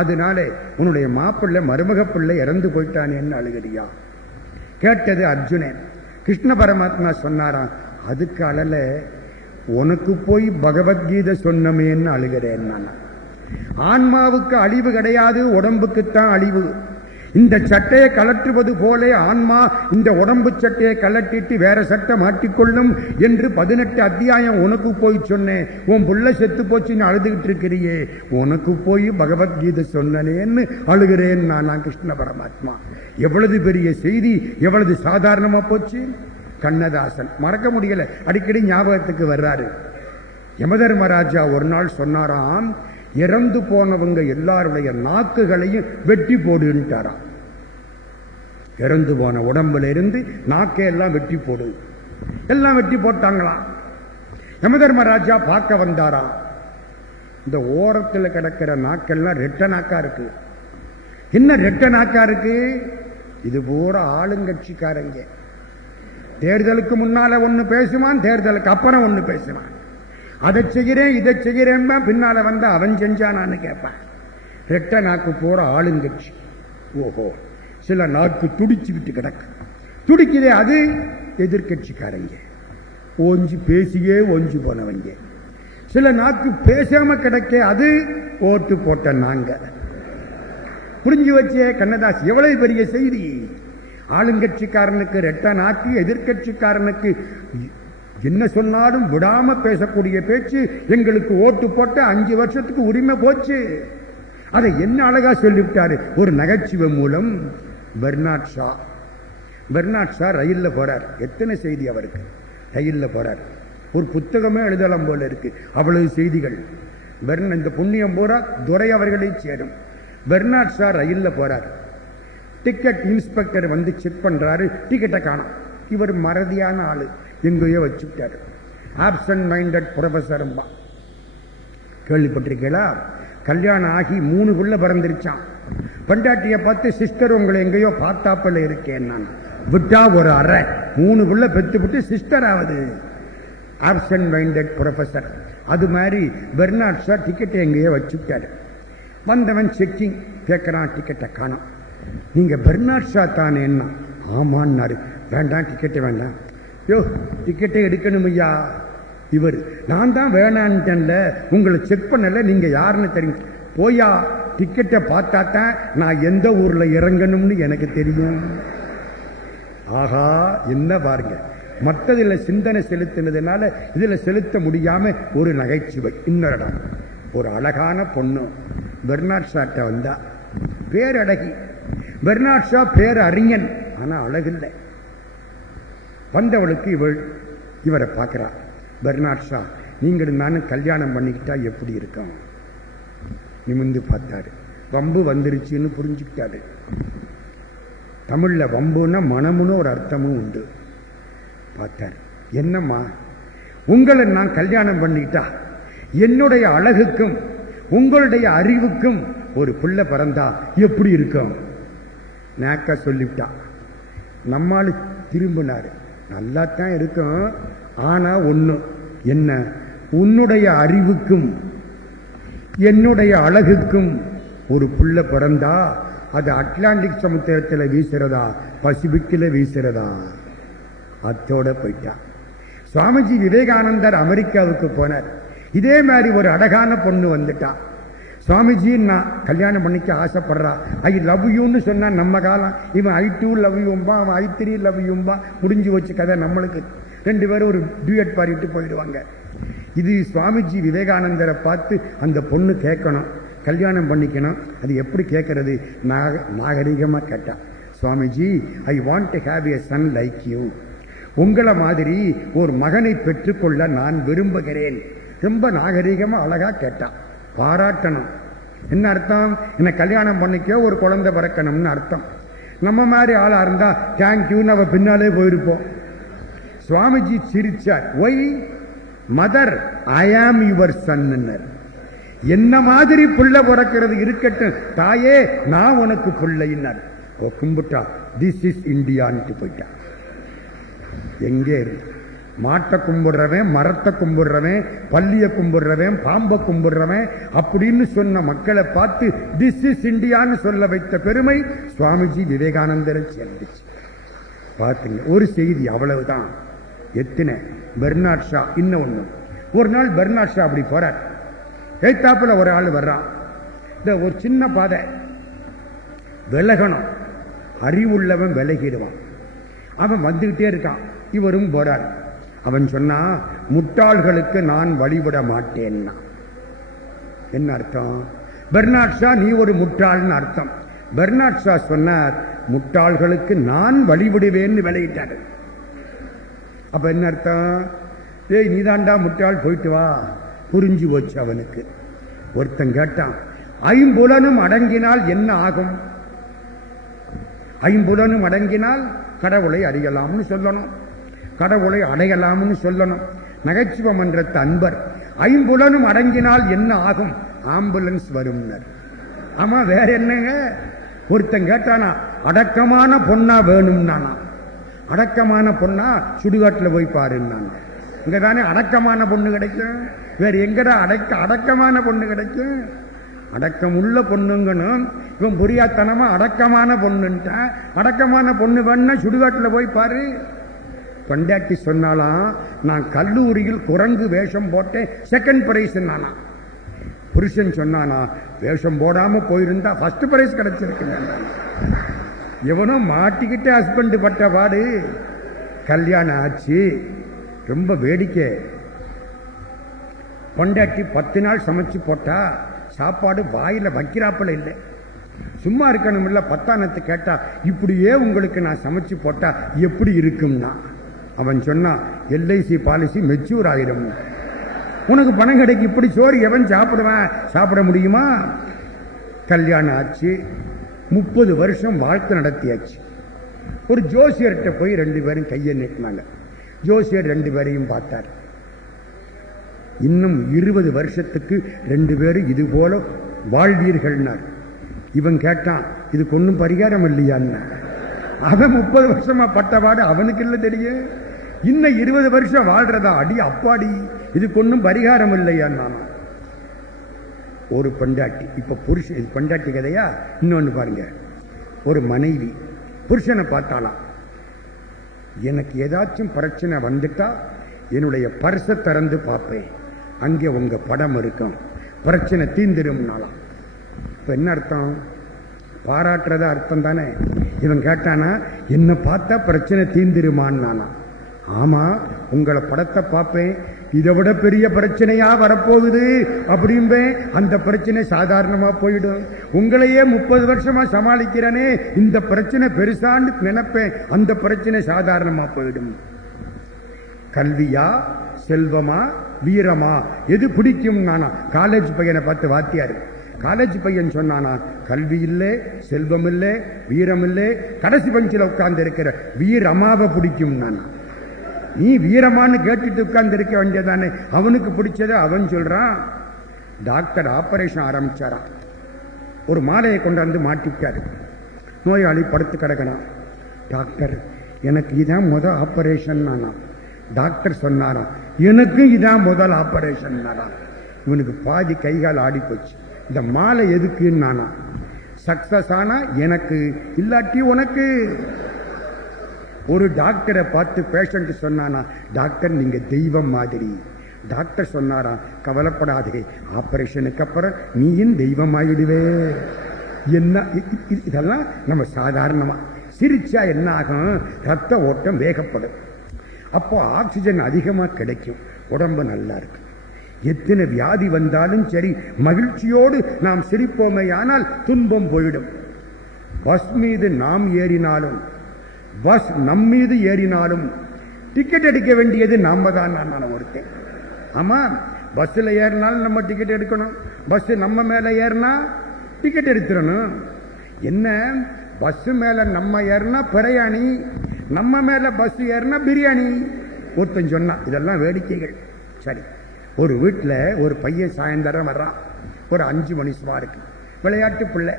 அதனால உன்னுடைய மாப்பிள்ளை மருமக பிள்ளை இறந்து போயிட்டானேன்னு அழுகிறியா? கேட்டது அர்ஜுனன். கிருஷ்ண பரமாத்மா சொன்னாராம், அதுக்கு அழல, உனக்கு போய் பகவத்கீதை சொன்னமேன்னு அழுகிறேன். நான் ஆன்மாவுக்கு அழிவு கிடையாது, உடம்புக்குத்தான் அழிவு. இந்த சட்டையை கலற்றுவது போல ஆன்மா இந்த உடம்பு சட்டையை கலட்டிட்டு வேற சட்டை மாட்டிக்கொள்ளும் என்று 18 அத்தியாயம் உனக்கு போய் சொன்னேன். உன் புள்ள செத்து போச்சுன்னு அழுதுகிட்டு இருக்கிறியே, உனக்கு போய் பகவத்கீதை சொன்னேன்னு அழுகிறேன் நான். கிருஷ்ண பரமாத்மா எவ்வளவு பெரிய செய்தி, எவ்வளவு சாதாரணமா போச்சு. கண்ணதாசன் மறக்க முடியல, அடிக்கடி ஞாபகத்துக்கு வர்றாரு. யமதர்மராஜா ஒரு நாள் சொன்னாராம், இறந்து போனவங்க எல்லாருடைய நாக்குகளையும் வெட்டி போடுன்ட்டாராம். இறந்து போன உடம்புல இருந்து நாக்கையெல்லாம் வெட்டி போடு. எல்லாம் வெட்டி போட்டாங்களாம். யமதர்மராஜா பார்க்க வந்தாரா, இந்த ஓரத்தில் கிடக்கிற நாக்கெல்லாம் ரெட்ட நாக்கா இருக்கு. என்ன ரெட்ட நாக்கா இருக்கு? இது பூரா ஆளுங்கட்சிக்காரங்க. தேர்தலுக்கு முன்னால ஒண்ணு பேசுவான், தேர்தலுக்கு அப்புறம் ஒண்ணு பேசுவான். அதை செய்கிறேன் இதை செய்கிறேன், பின்னால வந்து அவன் செஞ்சானான்னு கேட்பான். ரெட்ட நாக்கு பூரா ஆளுங்கட்சி. ஓஹோ, சில நாக்கு துடிச்சுக்கிட்டு கிடக்கு. துடிக்குதே அது எதிர்கட்சிக்காரங்க, ஓஞ்சி பேசியே ஓஞ்சி போனவங்க. சில நாக்கு பேசாம கிடக்க அது ஓட்டு போட்ட நாங்க. புரிஞ்சு வச்சே கண்ணதாஸ், எவ்வளவு பெரிய செய்தி! ஆளுங்கட்சிக்காரனுக்கு ரெட்ட நாக்கு, எதிர்கட்சிக்காரனுக்கு என்ன சொன்னாலும் விடாம பேசக்கூடிய பேச்சு. எங்களுக்கு ஓட்டு போட்ட 5 வருஷத்துக்கு உரிமை போச்சு. அதை என்ன அழகா சொல்லிவிட்டாரு ஒரு நகைச்சுவை மூலம். பெர்னாட் ஷா ரயில்ல போறார். எத்தனை செய்தி அவருக்கு! ரயில்ல போறார். ஒரு புத்தகமே எழுதலாம் போல இருக்கு, அவ்வளவு செய்திகள். இந்த புண்ணியம் பூரா துரை அவர்களை சேரும். பெர்னாட் ஷா ரயில்ல போறார். டிக்கெட் இன்ஸ்பெக்டர் வந்து செக் பண்றாரு, டிக்கெட்டை காணும். இவர் மறதியான ஆளு, எங்கேயோ வச்சுட்டாரு. ஆப்சன்ட் மைண்டட் ப்ரொஃபஸர் கேள்விப்பட்டிருக்கீங்களா? கல்யாணம் ஆகி 3 புள்ள பிறந்திருச்சான். பண்டாட்டிய பார்த்து, சிஸ்டர் உங்களை எங்கேயோ பார்த்தாப்பல இருக்கேன் நான். விட்டா ஒரு அறை, 3 புள்ள பெற்று விட்டு சிஸ்டர் ஆகுது. Absent minded professor. அது மாதிரி பெர்னாட் ஷா டிக்கெட்டை எங்கேயோ வச்சுட்டாரு. வந்தவன் செக்கிங் கேட்கிறான், டிக்கெட்டை காணும். நீங்க பெர்னாட் ஷா தானே? என்ன? ஆமான்னாரு. வேண்டாம், டிக்கெட்டை வேண்டாம். யோ, டிக்கெட்டை எடுக்கணும் ஐயா. இவர், நான் தான் வேணான்ட்டேன்ல, உங்களை செக் பண்ணல, நீங்க யாருன்னு தெரியும். போயா, டிக்கெட்டை பார்த்தா தான் நான் எந்த ஊர்ல இறங்கணும்னு எனக்கு தெரியும். ஆஹா, என்ன பாருங்க, மற்றதுல சிந்தனை செலுத்தினதுனால இதுல செலுத்த முடியாம ஒரு நகைச்சுவை. இன்னொரு ஒரு அழகான பொண்ணு பெர்னாட் ஷாட்ட வந்தா. பேரழகி. பெர்னாட் ஷா பேர் அறிஞன், ஆனா அழகில்லை. வந்தவளுக்கு இவரை பார்க்கிறா. பெர்னாட் ஷா, நீங்களும் நானும் கல்யாணம் பண்ணிக்கிட்டா எப்படி இருக்கும்? நிமிந்து பார்த்தாரு. வம்பு வந்துருச்சுன்னு புரிஞ்சுக்கிட்டாரு. தமிழ்ல வம்புன்னா மனமுன்னு ஒரு அர்த்தமும் உண்டு. பார்த்தார். என்னம்மா, உங்களை நான் கல்யாணம் பண்ணிக்கிட்டா என்னுடைய அழகுக்கும் உங்களுடைய அறிவுக்கும் ஒரு பிள்ளை பிறந்தா எப்படி இருக்கும்? நாக்க சொல்லிவிட்டா. நம்மால் திரும்பினாரு. நல்லாத்தான் இருக்கும், ஆனா ஒண்ணு என்ன, உன்னுடைய அறிவுக்கும் என்னுடைய அழகுக்கும் ஒரு புள்ள பிறந்தா அது அட்லாண்டிக் சமுத்திரத்தில் வீசுறதா பசிபிக்கில் வீசுறதா? அத்தோட போயிட்டா. சுவாமிஜி விவேகானந்தர் அமெரிக்காவுக்கு போனார். இதே மாதிரி ஒரு அழகான பொண்ணு வந்துட்டா. சுவாமிஜி நான் கல்யாணம் பண்ணிக்க ஆசைப்படுறா, ஐ லவ் யூன்னு சொன்னா நம்ம காலம். இவன் I too love youம்பா, அவன் I 3 love youம்பா. முடிஞ்சு வச்சு கதை. நம்மளுக்கு 2 பேரும் ஒரு டியூட் பாடிட்டு போயிடுவாங்க. இது சுவாமிஜி விவேகானந்தரை பார்த்து அந்த பொண்ணு கேட்கணும், கல்யாணம் பண்ணிக்கணும். அது எப்படி கேட்கறது? நாகரிகமா கேட்டா, Swamiji, I want to have a Sun like you. உங்களை மாதிரி ஒரு மகனை பெற்றுக்கொள்ள நான் விரும்புகிறேன். ரொம்ப நாகரிகமா அழகா கேட்டா. பாராட்டணும். என்ன அர்த்தம்? என்ன கல்யாணம் பண்ணிக்க ஒரு குழந்தை பிறக்கணும்னு அர்த்தம். நம்ம மாதிரி ஆளா இருந்தா தேங்க்யூன்னு அவ பின்னாலே போயிருப்போம். சுவாமிஜி சிரிச்சார். Why mother, I am your Sun. என்ன மாதிரி புள்ள பிறக்கிறது இருக்கட்டும் தாயே, நான் உனக்கு பிள்ளைன்னார். கும்பிட்டா. திஸ் இஸ் இந்தியான்ட்டு போயிட்டா. எங்கே இருக்கு? மாட்டை கும்பிடுறவன், மரத்தை கும்பிடுறவன், பள்ளிய கும்பிடுறவன், பாம்பை கும்பிடுறவன் அப்படின்னு சொன்ன மக்களை பார்த்து திஸ் இஸ் இந்தியான்னு சொல்ல வைத்த பெருமை சுவாமிஜி விவேகானந்தரை சேர்ந்துச்சு. பார்த்துங்க, ஒரு செய்தி அவ்வளவுதான். எத்தனை பெர்னாட் ஷா. இன்னொன்னு, ஒரு நாள் பெர்னாட் ஷா அப்படி போறார். கைத்தாப்புல ஒரு ஆள் வர்றான். இந்த ஒரு சின்ன பாதை விலகணும், அறிவுள்ளவன் விலகிடுவான். அவன் வந்துகிட்டே இருக்கான், இவரும் போறார். அவன் சொன்னா, முட்டாள்களுக்கு நான் வழிவிட மாட்டேன்னா. என்ன அர்த்தம்? பெர்னாட் ஷா நீ ஒரு முட்டாள்னு அர்த்தம். பெர்னாட் ஷா சொன்னார், முட்டாள்களுக்கு நான் வழிவிடுவேன்னு விளையிட்டாரு. அப்ப என்ன அர்த்தம்? ஏய் நீதாண்டா முட்டாள், போயிட்டு வா, புரிஞ்சு போச்சு அவனுக்கு. ஒருத்தன் கேட்டான், ஐம்புலனும் அடங்கினால் என்ன ஆகும்? ஐம்புலனும் அடங்கினால் கடவுளை அறியலாம்னு சொல்லணும், கடவுளை அடையலாம்னு சொல்லணும். நகைச்சுவ மன்றத்து அன்பர், ஐம்புலனும் அடங்கினால் என்ன ஆகும்? ஆம்புலன்ஸ் வரும். ஆமா, வேற என்னங்க? ஒருத்தன் கேட்டானா, அடக்கமான பொண்ணா வேணும் நானா? அடக்கமான பொண்ணா சுடுகாட்டில் போய் பாருன்னு. இங்கதானே அடக்கமான பொண்ணு கிடைக்கும், வேற எங்கடா அடக்கமான பொண்ணு கிடைக்கும்? அடக்கம் உள்ள பொண்ணுங்கணும். இவன் புரியாத்தனமா அடக்கமான பொண்ணுன்ட்டான். அடக்கமான பொண்ணு வேணும்னா சுடுகாட்டில் போய் பாரு. பொண்டாட்டி சொன்னாலாம், நான் கல்லூரியில் குரங்கு வேஷம் போட்டேன், செகண்ட் பிரைஸ் நானா. புருஷன் சொன்னானா, வேஷம் போடாம போயிருந்தா ஃபர்ஸ்ட் பிரைஸ் கிடைச்சிருக்கு. எவனோ மாட்டிக்கிட்டு ஹஸ்பண்ட் பட்ட பாடு. கல்யாணம் ஆச்சு, ரொம்ப வேடிக்கை. பொண்டாட்டி 10 நாள் சமைச்சு போட்டா சாப்பாடு வாயில வைக்கிறாப்பல இல்லை. சும்மா இருக்கணும் இல்ல, 10ஆனத்து கேட்டா, இப்படியே உங்களுக்கு நான் சமைச்சு போட்டா எப்படி இருக்கும்னா அவன் சொன்னா, LIC பாலிசி மெச்சூர் ஆயிரும். உனக்கு பணம் கிடைக்கு, இப்படி சோறு எவன் சாப்பிடுவான்? சாப்பிட முடியுமா? கல்யாணம் ஆச்சு, 30 வருஷம் வாழ்க்கை நடத்தியாச்சு. ஒரு ஜோசியர்கிட்ட போய் 2 பேரும் கையை நீட்டினாங்க. ஜோசியர் 2 பேரையும் பார்த்தார். இன்னும் 20 வருஷத்துக்கு 2 பேரும் இது போல வாழ்வீர்கள்னார். இவன் கேட்டான், இதுக்கு ஒன்னும் பரிகாரம் இல்லையான்னு. அவன் 30 வருஷமா பட்டபாடு அவனுக்கு இல்ல தெரியும். இன்னும் 20 வருஷம் வாழ்றதா? அடி அப்பாடி, இதுக்கு ஒன்னும் பரிகாரம் இல்லையான்னு. ஒரு பொண்டாட்டி, இப்ப புருஷன், பொண்டாட்டி கதையா? இன்னொன்னு பாருங்க. ஒரு மனைவி புருஷனை பார்த்தாலாம், எனக்கு ஏதாச்சும் பிரச்சனை வந்துட்டா என்னுடைய பர்சை திறந்து பார்ப்பேன், அங்கே உங்க படம் இருக்கும், பிரச்சனை தீர்ந்துரும்னாலாம். இப்ப என்ன அர்த்தம்? பாராட்டுறத அர்த்தம் தானே. இவன் கேட்டானா, என்ன பார்த்தா பிரச்சனை தீர்ந்துருமான்னு. ஆமா, உங்களை படத்தை பார்ப்பேன், இதை விட பெரிய பிரச்சனையா வரப்போகுது அப்படின்பே, அந்த பிரச்சனை சாதாரணமா போயிடும். உங்களையே 30 வருஷமா சமாளிக்கிறனே, இந்த பிரச்சனை பெருசான்னு நினைப்பேன், அந்த பிரச்சனை சாதாரணமா போயிடும். கல்வியா, செல்வமா, வீரமா, எது பிடிக்கும்? நானா காலேஜ் பையனை பார்த்து வாத்தியாரு, காலேஜ் பையன் சொன்னானா, கல்வி இல்லை, செல்வம் இல்லை, வீரம் இல்லை, கடைசி பஞ்சில் உட்கார்ந்து இருக்கிற வீரமாவை பிடிக்கும். நானா, நீ வீரமானு கேட்டுட்டு உட்கார்ந்து இருக்க வேண்டியதானே. அவனுக்கு பிடிச்சத அவன் சொல்றான். டாக்டர் ஆபரேஷன் ஆரம்பிச்சாராம். ஒரு மாலையை கொண்டாந்து மாட்டிட்டாரு. நோயாளி படுத்து கிடக்கணும். டாக்டர், எனக்கு இதான் முதல் ஆபரேஷன் நானா. டாக்டர் சொன்னாராம், எனக்கு இதான் முதல் ஆபரேஷன் நானா. இவனுக்கு பாதி கைகால் ஆடி போச்சு. இந்த மாலை எதுக்குன்னு நானா, சக்சஸ் ஆனா எனக்கு, இல்லாட்டி உனக்கு. ஒரு டாக்டரை பார்த்து பேஷண்ட் சொன்னானா, டாக்டர் நீங்க தெய்வம் மாதிரி. டாக்டர் சொன்னாரா, கவலைப்படாதே, ஆபரேஷனுக்கு அப்புறம் நீயும் தெய்வம் ஆயிடுவே. என்ன இதெல்லாம் நம்ம சாதாரணமா சிரிச்சா என்ன ஆகும்? ரத்த ஓட்டம் வேகப்படும். அப்போ ஆக்சிஜன் அதிகமா கிடைக்கும், உடம்பு நல்லா இருக்கு. எத்தனை வியாதி வந்தாலும் சரி, மகிழ்ச்சியோடு நாம் சிரிப்போமே, ஆனால் துன்பம் போயிடும். பஸ் மீது நாம் ஏறினாலும், பஸ் நம்மீது ஏறினாலும் டிக்கெட் எடுக்க வேண்டியது நாம தான். நான் ஒருத்தன், ஆமா, பஸ்ல ஏறினாலும் நம்ம டிக்கெட் எடுக்கணும், பஸ் நம்ம மேல ஏறினா டிக்கெட் எடுத்துடணும். என்ன, பஸ் மேல நம்ம ஏறினா பிரியாணி, நம்ம மேல பஸ் ஏறினா பிரியாணி. ஒருத்தன் சொன்னா, இதெல்லாம் வேடிக்கைகள். சரி, ஒரு வீட்டுல ஒரு பையன் சாயந்தரம் வர்றான், ஒரு 5 மணி சுமாருக்கு, விளையாட்டு பிள்ளை.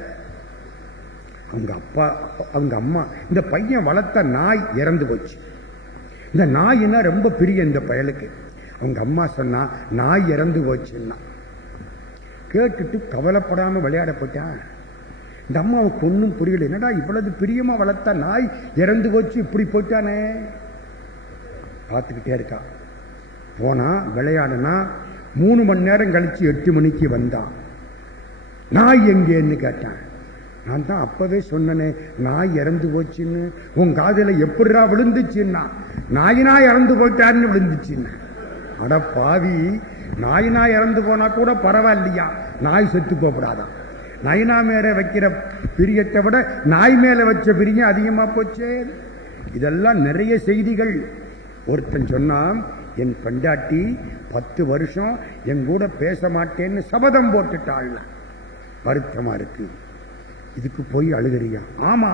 அவங்க அப்பா, அவங்க அம்மா, இந்த பையன் வளர்த்த நாய் இறந்து போச்சு. இந்த நாயினா ரொம்ப பிரிய இந்த பயலுக்கு. அவங்க அம்மா சொன்னா, நாய் இறந்து போச்சுன்னா. கேட்டுட்டு கவலைப்படாம விளையாட போயிட்டான். இந்த அம்மாவுக்கு ஒன்றும் புரியல, என்னடா இவ்வளவு பிரியமா வளர்த்த நாய் இறந்து போச்சு, இப்படி போயிட்டானே. பார்த்துக்கிட்டே இருக்கா. போனா விளையாடுனா 3 மணி நேரம் கழிச்சு 8 மணிக்கு வந்தான். நாய் எங்கேன்னு கேட்டான். நான் தான் அப்பவே சொன்னனே, நாய் இறந்து போச்சுன்னு. உன் காதில எப்படிரா விழுந்துச்சுன்னா, நாயினா இறந்து போயிட்டாருன்னு விழுந்துச்சுன்னு. அட பாவி, நாயினா இறந்து போனா கூட பரவாயில்லையா, நாய் செத்து போகப்படாதான். நாயினா மேல வைக்கிற பிரியத்தை விட நாய் மேல வச்ச பிரியம் அதிகமா போச்சு. இதெல்லாம் நிறைய செய்திகள். ஒருத்தன் சொன்னான், என் பெண்டாட்டி 10 வருஷம் என் கூட பேச மாட்டேன்னு சபதம் போட்டுட்டாள். வருத்தமா இருக்கு. இதுக்கு போய் அழுகிறியா? ஆமா.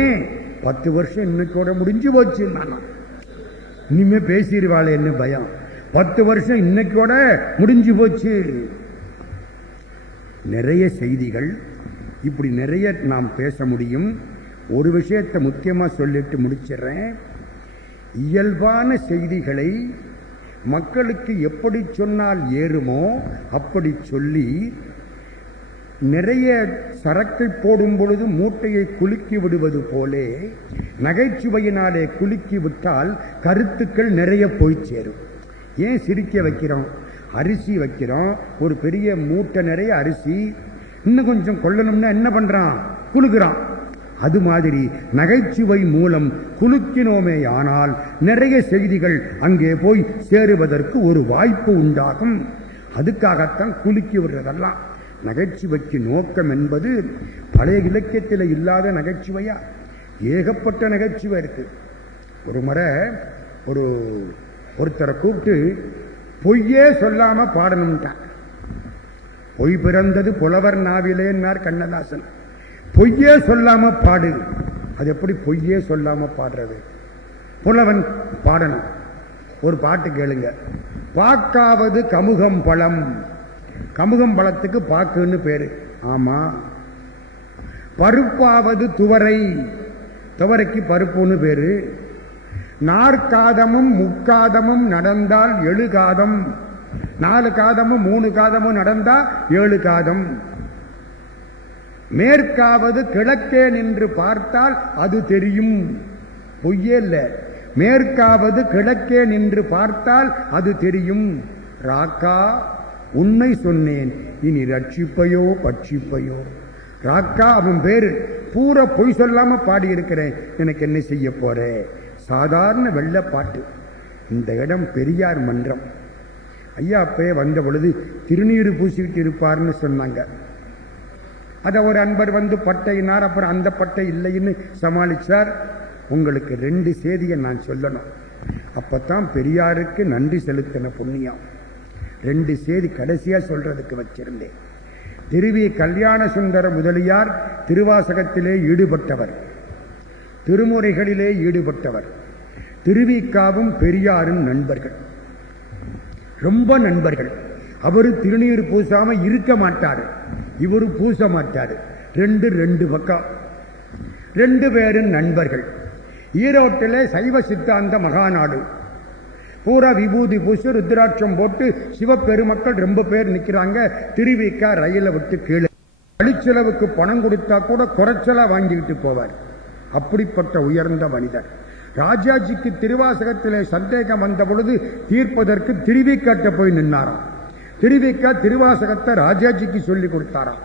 ஏன்? 10 வருஷம் இன்னைக்கோட முடிஞ்சு போச்சு. நானா இனிமே பேசிடுவாள் என்ன பயம். 10 வருஷம் இன்னைக்கோட முடிஞ்சு போச்சு. நிறைய செய்திகள் இப்படி நிறைய நாம் பேச முடியும். ஒரு விஷயத்தை முக்கியமா சொல்லிட்டு முடிச்சிடறேன். இயல்பான செய்திகளை மக்களுக்கு எப்படி சொன்னால் ஏறுமோ அப்படி சொல்லி, நிறைய சரக்கை போடும் பொழுது மூட்டையை குலுக்கி விடுவது போலே நகைச்சுவையினாலே குலுக்கி விட்டால் கருத்துக்கள் நிறைய போய் சேரும். ஏன் சிரிக்க வைக்கிறோம்? அரிசி வைக்கிறோம், ஒரு பெரிய மூட்டை நிறைய அரிசி, இன்னும் கொஞ்சம் கொள்ளணும்னா என்ன பண்றான்? குலுக்குறான். அது மாதிரி நகைச்சுவை மூலம் குலுக்கினோமே ஆனால் நிறைய செய்திகள் அங்கே போய் சேருவதற்கு ஒரு வாய்ப்பு உண்டாகும். அதுக்காகத்தான் குலுக்கி விடுறதெல்லாம். நகைச்சுவைக்கு நோக்கம் என்பது பழைய இலக்கியத்தில் இல்லாத நகைச்சுவையா? ஏகப்பட்ட நகைச்சுவை இருக்கு. ஒரு முறை ஒருத்தரை கூப்பிட்டு பொய்யே சொல்லாம பாடணும்ட்டான். பொய் பிறந்தது புலவர் நாவிலேன்னார் கண்ணதாசன். பொய்யே சொல்லாம பாடு. அது எப்படி பொய்யே சொல்லாம பாடுறது? புலவன் பாடணும். ஒரு பாட்டு கேளுங்க. பாக்காவது கமுகம் பழம். கமுகம் பழத்துக்கு பாக்குன்னு பேரு. ஆமா. பருப்பாவது துவரை. துவரைக்கு பருப்புன்னு பேரு. நாற்காதமும் முக்காதமும் நடந்தால் 7 காதம். 4 காதமும் 3 காதமும் நடந்தா 7 காதம். மேற்காவது கிழக்கே நின்று பார்த்தால் அது தெரியும். பொய்யே இல்ல. மேற்காவது கிழக்கே நின்று பார்த்தால் அது தெரியும். ராக்கா உண்மை சொன்னேன், இனி ரட்சிப்பையோ பட்சிப்பையோ. ராக்கா அவன் பேரு. பூரா பொய் சொல்லாம பாடி இருக்கிறேன், எனக்கு என்ன செய்ய போற? சாதாரண வெள்ள பாட்டு. இந்த இடம் பெரியார் மன்றம். ஐயா அப்பே வந்த பொழுது திருநீறு பூசிக்கிட்டு இருப்பார்னு சொன்னாங்க. அத ஒரு அன்பர் வந்து பட்டையினார். அப்புறம் அந்த பட்டை இல்லைன்னு சமாளிச்சார். உங்களுக்கு 2 செய்தியை நான் சொல்லணும். அப்பத்தான் பெரியாருக்கு நன்றி செலுத்தின புண்ணியம். 2 செய்தி கடைசியா சொல்றதுக்கு வச்சிருந்தேன். திருவி கல்யாண சுந்தர முதலியார் திருவாசகத்திலே ஈடுபட்டவர், திருமுறைகளிலே ஈடுபட்டவர். திருவிக்காவும் பெரியாரும் நண்பர்கள், ரொம்ப நண்பர்கள். அவரு திருநீர் பூசாம இருக்க மாட்டாரு, இவரு பூச மாட்டாரு. 2 பக்கம். 2 பேரும் நண்பர்கள். ஈரோட்டிலே சைவ சித்தாந்த மகாநாடு. பூரா விபூதி பூசி ருத்ராட்சம் போட்டு சிவபெருமக்கள் ரொம்ப பேர் நிக்கிறாங்க. திருவிக்கா ரயில விட்டு கீழே அழிச்செலவுக்கு பணம் கொடுத்தா கூட குறைச்சலா வாங்கிட்டு போவார். அப்படிப்பட்ட உயர்ந்த மனிதர். ராஜாஜிக்கு திருவாசகத்திலே சந்தேகம் வந்த பொழுது தீர்ப்பதற்கு திருவிக்காட்ட போய் நின்னாராம். திருவிக்கா திருவாசகத்தை ராஜாஜிக்கு சொல்லி கொடுத்தாராம்.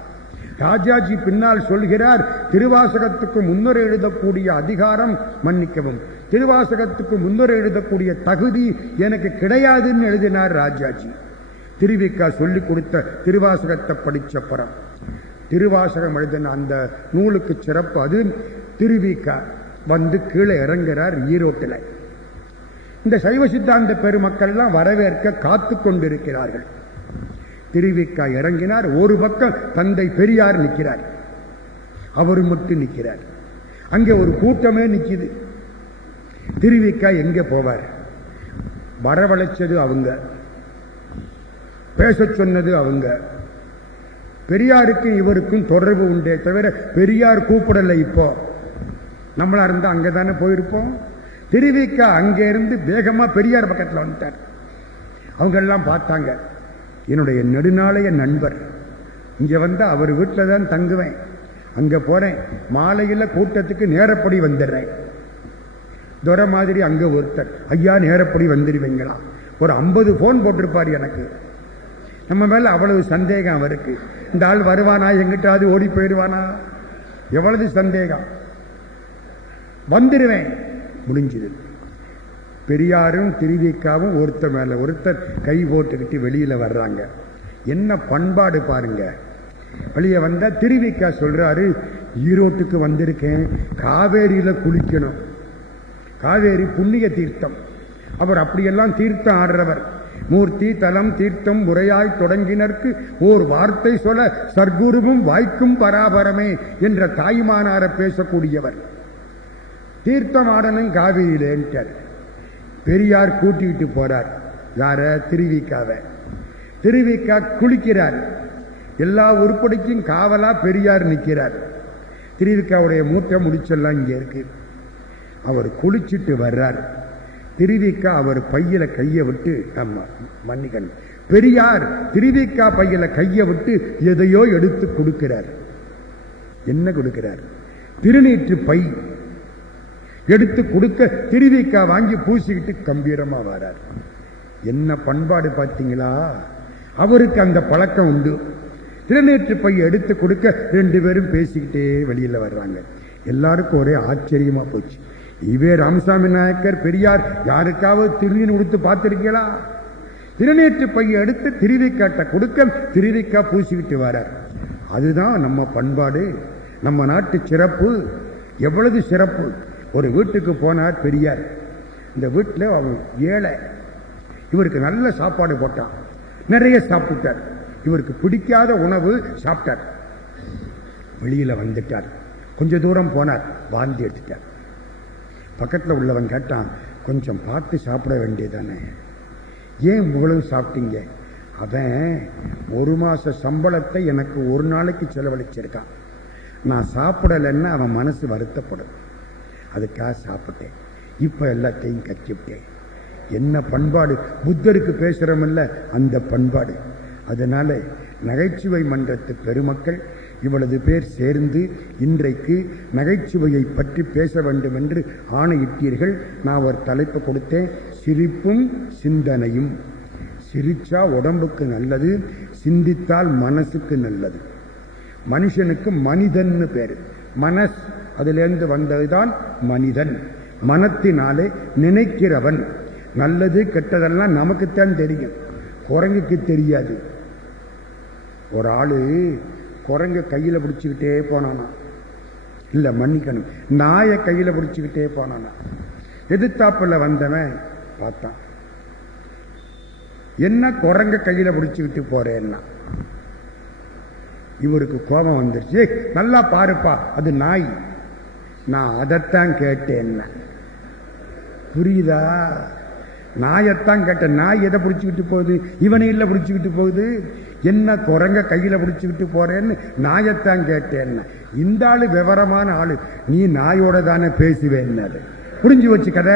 ராஜாஜி பின்னால் சொல்கிறார், திருவாசகத்துக்கு முன்னுரை எழுதக்கூடிய அதிகாரம், மன்னிக்கவும், திருவாசகத்துக்கு முன்னுரை எழுதக்கூடிய தகுதி எனக்கு கிடையாதுன்னு எழுதினார் ராஜாஜி. திருவிக்கா சொல்லிக் கொடுத்த திருவாசகத்தை படிச்ச பரம். திருவாசகம் எழுதின அந்த நூலுக்கு சிறப்பு அது. திருவிக்கா வந்து கீழே இறங்குறார் ஈரோட்டில். இந்த சைவ சித்தாந்த பெருமக்கள்லாம் வரவேற்க காத்து கொண்டிருக்கிறார்கள். திருவிக்கா இறங்கினார். ஒரு பக்கம் தந்தை பெரியார் நிற்கிறார், அவரு மட்டும் நிற்கிறார். அங்கே ஒரு கூட்டமே நிற்குது. திருவிக்கா எங்க போவார்? வரவழைச்சது அவங்க, பேச சொன்னது அவங்க. பெரியாருக்கும் இவருக்கும் தொடர்பு உண்டே தவிர பெரியார் கூப்பிடல. இப்போ நம்மளா இருந்தா அங்கதானே போயிருப்போம். திருவிக்கா அங்கே இருந்து வேகமா பெரியார் பக்கத்தில் வந்துட்டார். அவங்க எல்லாம் பார்த்தாங்க. என்னுடைய நெடுநாளைய நண்பர், இங்க வந்தா அவர் வீட்டில் தான் தங்குவேன், அங்க போறேன், மாலையில கூட்டத்துக்கு நேரப்படி வந்துடுறேன். துரை மாதிரி அங்க ஒருத்தர், ஐயா நேரப்படி வந்துடுவீங்களா? ஒரு 50 போன் போட்டிருப்பார் எனக்கு. நம்ம மேல அவ்வளவு சந்தேகம் அவருக்கு. இந்த ஆள் வருவானா, எங்கிட்டாவது ஓடி போயிடுவானா, எவ்வளவு சந்தேகம். வந்துடுவேன், முடிஞ்சது. பெரியாரும் திருவிக்காவும் ஒருத்தர் மேல ஒருத்தர் கை போட்டுக்கிட்டு வெளியில வர்றாங்க. என்ன பண்பாடு பாருங்க. வெளியே வந்தா திருவிக்கா சொல்றாரு, ஈரோட்டுக்கு வந்திருக்கேன், காவேரியில குளிக்கணும். காவேரி புண்ணிய தீர்த்தம், அவர் அப்படியெல்லாம் தீர்த்தம் ஆடுறவர். மூர்த்தி தலம் தீர்த்தம் முறையாய் தொடங்கினருக்கு ஓர் வார்த்தை சொல்ல சர்க்குருவும் வாய்க்கும் பராபரமே என்ற தாய்மானார பேசக்கூடியவர். தீர்த்தம் ஆடனும் காவிரியிலேன்ட்டார். பெரியார் கூட்டிக்கிட்டு போறார். யார? திருவிக்காவை. திருவிக்கா குளிக்கிறார். எல்லா உருப்படிக்கும் காவலா பெரியார் நிற்கிறார். திருவிக்காவுடைய மூட்டை முடிச்செல்லாம் இங்க இருக்கு. அவர் குளிச்சுட்டு வர்றார். திருவிக்கா அவர் பையில கைய விட்டு மன்னிக்கணும், பெரியார் திருவிக்கா பையில கைய விட்டு எதையோ எடுத்து கொடுக்கிறார். என்ன கொடுக்கிறார்? திருநீற்று பை எடுத்து கொடுக்க திருவிக்கா வாங்கி பூசிக்கிட்டு கம்பீரமா வரார். என்ன பண்பாடு பார்த்தீங்களா? அவருக்கு அந்த பழக்கம் உண்டு. திருநீற்று பை எடுத்து கொடுக்க ரெண்டு பேரும் பேசிக்கிட்டே வெளியில வர்றாங்க. எல்லாருக்கும் ஒரே ஆச்சரியமா போச்சு. இவே ராமசாமி நாயக்கர் பெரியார் யாருக்காவது திருநீர் உடுத்து பார்த்திருக்கீங்களா? திருநீற்று பையை எடுத்து திருவிக்காட்ட கொடுக்க திருவிக்கா பூசிக்கிட்டு வரார். அதுதான் நம்ம பண்பாடு, நம்ம நாட்டு சிறப்பு. எவ்வளவு சிறப்பு! ஒரு வீட்டுக்கு போனார் பெரியார். இந்த வீட்டில் அவன் ஏழை. இவருக்கு நல்ல சாப்பாடு போட்டான். நிறைய சாப்பிட்டார். இவருக்கு பிடிக்காத உணவு சாப்பிட்டார். வெளியில வந்துட்டார். கொஞ்ச தூரம் போனார். வாந்தி எடுத்துட்டார். பக்கத்தில் உள்ளவன் கேட்டான், கொஞ்சம் பார்த்து சாப்பிட வேண்டியதானே, ஏன் இவ்வளவு சாப்பிட்டீங்க? அவன் ஒரு மாச சம்பளத்தை எனக்கு ஒரு நாளைக்கு செலவழிச்சிருக்கான். நான் சாப்பிடலைன்னா அவன் மனசு வருத்தப்படும். அதுக்காக சாப்பிட்டேன். இப்ப எல்லாத்தையும் கற்றிவிட்டேன். என்ன பண்பாடு! புத்தருக்கு பேசுறோமில்ல, அந்த பண்பாடு. அதனால நகைச்சுவை மன்றத்து பெருமக்கள் இவ்வளவு பேர் சேர்ந்து இன்றைக்கு நகைச்சுவையை பற்றி பேச வேண்டும் என்று ஆணையிட்டீர்கள். நான் ஒரு தலைப்பு கொடுத்தேன், சிரிப்பும் சிந்தனையும். சிரிச்சா உடம்புக்கு நல்லது, சிந்தித்தால் மனசுக்கு நல்லது. மனுஷனுக்கு மனிதன் பேரு. மனஸ் அதிலிருந்து வந்ததுதான் மனிதன். மனத்தினாலே நினைக்கிறவன். நல்லது கெட்டதெல்லாம் நமக்குத்தான் தெரியும், குரங்குக்கு தெரியாது. ஒரு ஆளு குரங்க கையில பிடிச்சுக்கிட்டே போனானா, இல்ல மன்னிக்கணும், நாயை கையில பிடிச்சுக்கிட்டே போனானா. எதிர்த்தாப்புல வந்தவன் பார்த்தான், என்ன குரங்க கையில பிடிச்சுக்கிட்டு போறேன்னா. இவருக்கு கோபம் வந்துருச்சு. நல்லா பாருப்பா, அது நாய். நான் அதைத்தான் கேட்டேன். புரியுதா? நாயத்தான் கேட்டேன். நாய் எதை பிடிச்சுக்கிட்டு போகுது? இவனை இல்ல பிடிச்சுக்கிட்டு போகுது. என்ன குரங்க கையில பிடிச்சுக்கிட்டு போறேன்னு நாயத்தான் கேட்டேன். இந்த ஆளு விவரமான ஆளு, நீ நாயோட தானே பேசுவேன். புரிஞ்சு வச்சுக்கத.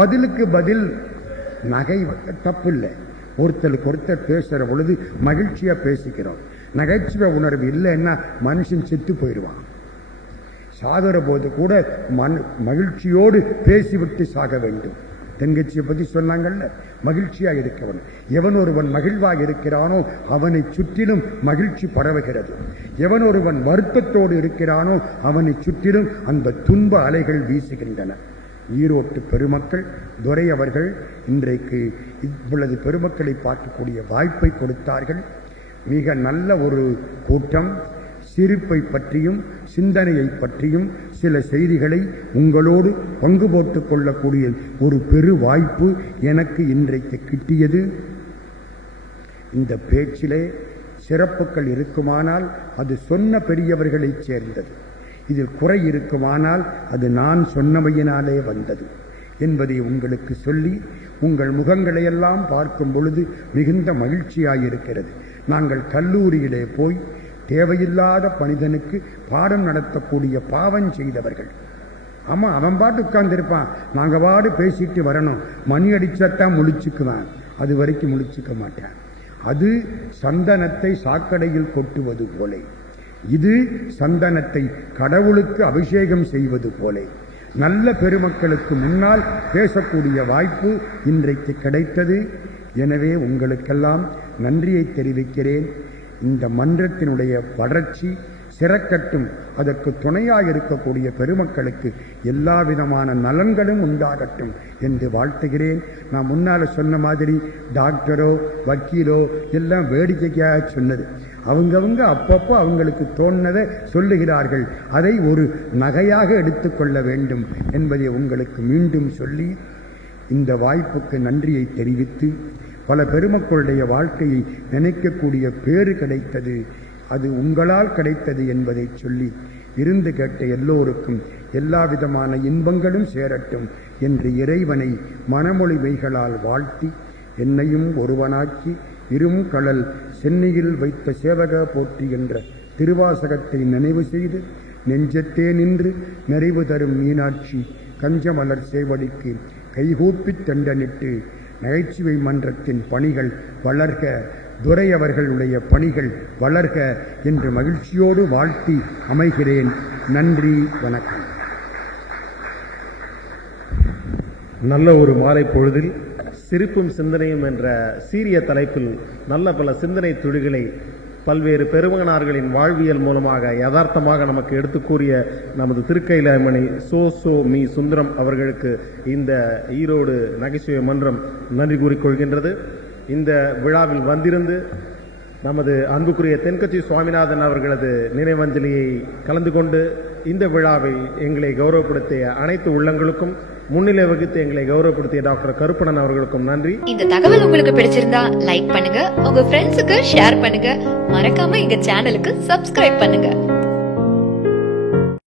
பதிலுக்கு பதில். நகை தப்பு இல்லை. ஒருத்தருக்கு ஒருத்தர் பேசுற பொழுது மகிழ்ச்சியா பேசிக்கிறோம். நகைச்சுவை உணர்வு இல்லைன்னா மனுஷன் செத்து போயிடுவான். சாகிற போது கூட மகிழ்ச்சியோடு பேசிவிட்டு சாக வேண்டும். தென்கட்சியை பத்தி சொன்னாங்கல்ல, மகிழ்ச்சியா இருக்கவன். எவன் ஒருவன் மகிழ்வாக இருக்கிறானோ அவனை சுற்றிலும் மகிழ்ச்சி பரவுகிறது. எவன் ஒருவன் வருத்தத்தோடு இருக்கிறானோ அவனை சுற்றிலும் அந்த துன்ப அலைகள் வீசுகின்றன. ஈரோட்டு பெருமக்கள் துரை அவர்கள் இன்றைக்கு இவ்வளவு பெருமக்களை பார்க்கக்கூடிய வாய்ப்பை கொடுத்தார்கள். மிக நல்ல ஒரு கூட்டம். சிரிப்பை பற்றியும் சிந்தனையை பற்றியும் சில செய்திகளை உங்களோடு பங்கு போட்டுக் கொள்ளக்கூடிய ஒரு பெரு வாய்ப்பு எனக்கு இன்றைக்கு கிட்டியது. இந்த பேச்சிலே சிறப்புகள் இருக்குமானால் அது சொன்ன பெரியவர்களைச் சேர்ந்தது. இதில் குறை இருக்குமானால் அது நான் சொன்னவையினாலே வந்தது என்பதை உங்களுக்கு சொல்லி, உங்கள் முகங்களையெல்லாம் பார்க்கும் பொழுது மிகுந்த மகிழ்ச்சியாயிருக்கிறது. நாங்கள் கல்லூரியிலே போய் தேவையில்லாத மனிதனுக்கு பாடம் நடத்தக்கூடிய பாவம் செய்தவர்கள். ஆமா, அவன் பாட்டு உட்கார்ந்து இருப்பான், நாங்க பாடு பேசிட்டு வரணும். மணி அடிச்சத்தான் முழிச்சுக்குவான், அது வரைக்கும் முழிச்சுக்க மாட்டான். அது சந்தனத்தை சாக்கடையில் கொட்டுவது போல, இது சந்தனத்தை கடவுளுக்கு அபிஷேகம் செய்வது போல. நல்ல பெருமக்களுக்கு முன்னால் பேசக்கூடிய வாய்ப்பு இன்றைக்கு கிடைத்தது. எனவே உங்களுக்கெல்லாம் நன்றியை தெரிவிக்கிறேன். இந்த மன்றத்தினுடைய வளர்ச்சி சிறக்கட்டும். அதற்கு துணையாக இருக்கக்கூடிய பெருமக்களுக்கு எல்லா விதமான நலன்களும் உண்டாகட்டும் என்று வாழ்த்துகிறேன். நான் முன்னால சொன்ன மாதிரி டாக்டரோ வக்கீலோ எல்லாம் வேடிக்கைக்காக சொன்னது. அவங்கவங்க அப்பப்போ அவங்களுக்கு தோன்றதை சொல்லுகிறார்கள். அதை ஒரு நகையாக எடுத்துக்கொள்ள வேண்டும் என்பதை உங்களுக்கு மீண்டும் சொல்லி, இந்த வாய்ப்புக்கு நன்றியை தெரிவித்து, பல பெருமக்களுடைய வாழ்க்கையை நினைக்கக்கூடிய பேறு கிடைத்தது, அது உங்களால் கிடைத்தது என்பதை சொல்லி, இருந்து கேட்ட எல்லோருக்கும் எல்லா விதமான இன்பங்களும் சேரட்டும் என்று இறைவனை மனமொழி மெய்களால் வாழ்த்தி, என்னையும் ஒருவனாக்கி இரும் கடல் சென்னையில் வைத்த சேவக போற்றி என்ற திருவாசகத்தை நினைவு செய்து, நெஞ்சத்தே நின்று நிறைவு தரும் மீனாட்சி கஞ்சமலர் சேவடிக்கு கைகூப்பித் தண்டனிட்டு, நகைச்சுவை மன்றத்தின் பணிகள் வளர்க, துரை அவர்களுடைய பணிகள் வளர்க என்று மகிழ்ச்சியோடு வாழ்த்தி அமைகிறேன். நன்றி, வணக்கம். நல்ல ஒரு மாலை பொழுதில் சிரிப்பும் சிந்தனையும் என்ற சீரிய தலைப்பில் நல்ல பல சிந்தனை துளிகளை பல்வேறு பெருமகனார்களின் வாழ்வியல் மூலமாக யதார்த்தமாக நமக்கு எடுத்து கூறிய நமது திருக்கைலாயமணி சோ மீ சுந்தரம் அவர்களுக்கு இந்த ஈரோடு நகைச்சுவை மன்றம் நன்றி கூறிக்கொள்கின்றது. இந்த விழாவில் வந்திருந்து நமது அன்புக்குரிய தென்கட்சி சுவாமிநாதன் அவர்களது நினைவஞ்சலியை கலந்து கொண்டு இந்த விழாவை எங்களை கௌரவப்படுத்திய அனைத்து உள்ளங்களுக்கும், முன்னிலை வகித்து எங்களை கௌரவப்படுத்திய டாக்டர் கருப்பணன் அவர்களுக்கும் நன்றி. இந்த தகவல் உங்களுக்கு பிடிச்சிருந்தா லைக் பண்ணுங்க, உங்க ஃப்ரெண்ட்ஸுக்கு ஷேர் பண்ணுங்க, மறக்காம எங்க சேனலுக்கு சப்ஸ்கிரைப் பண்ணுங்க.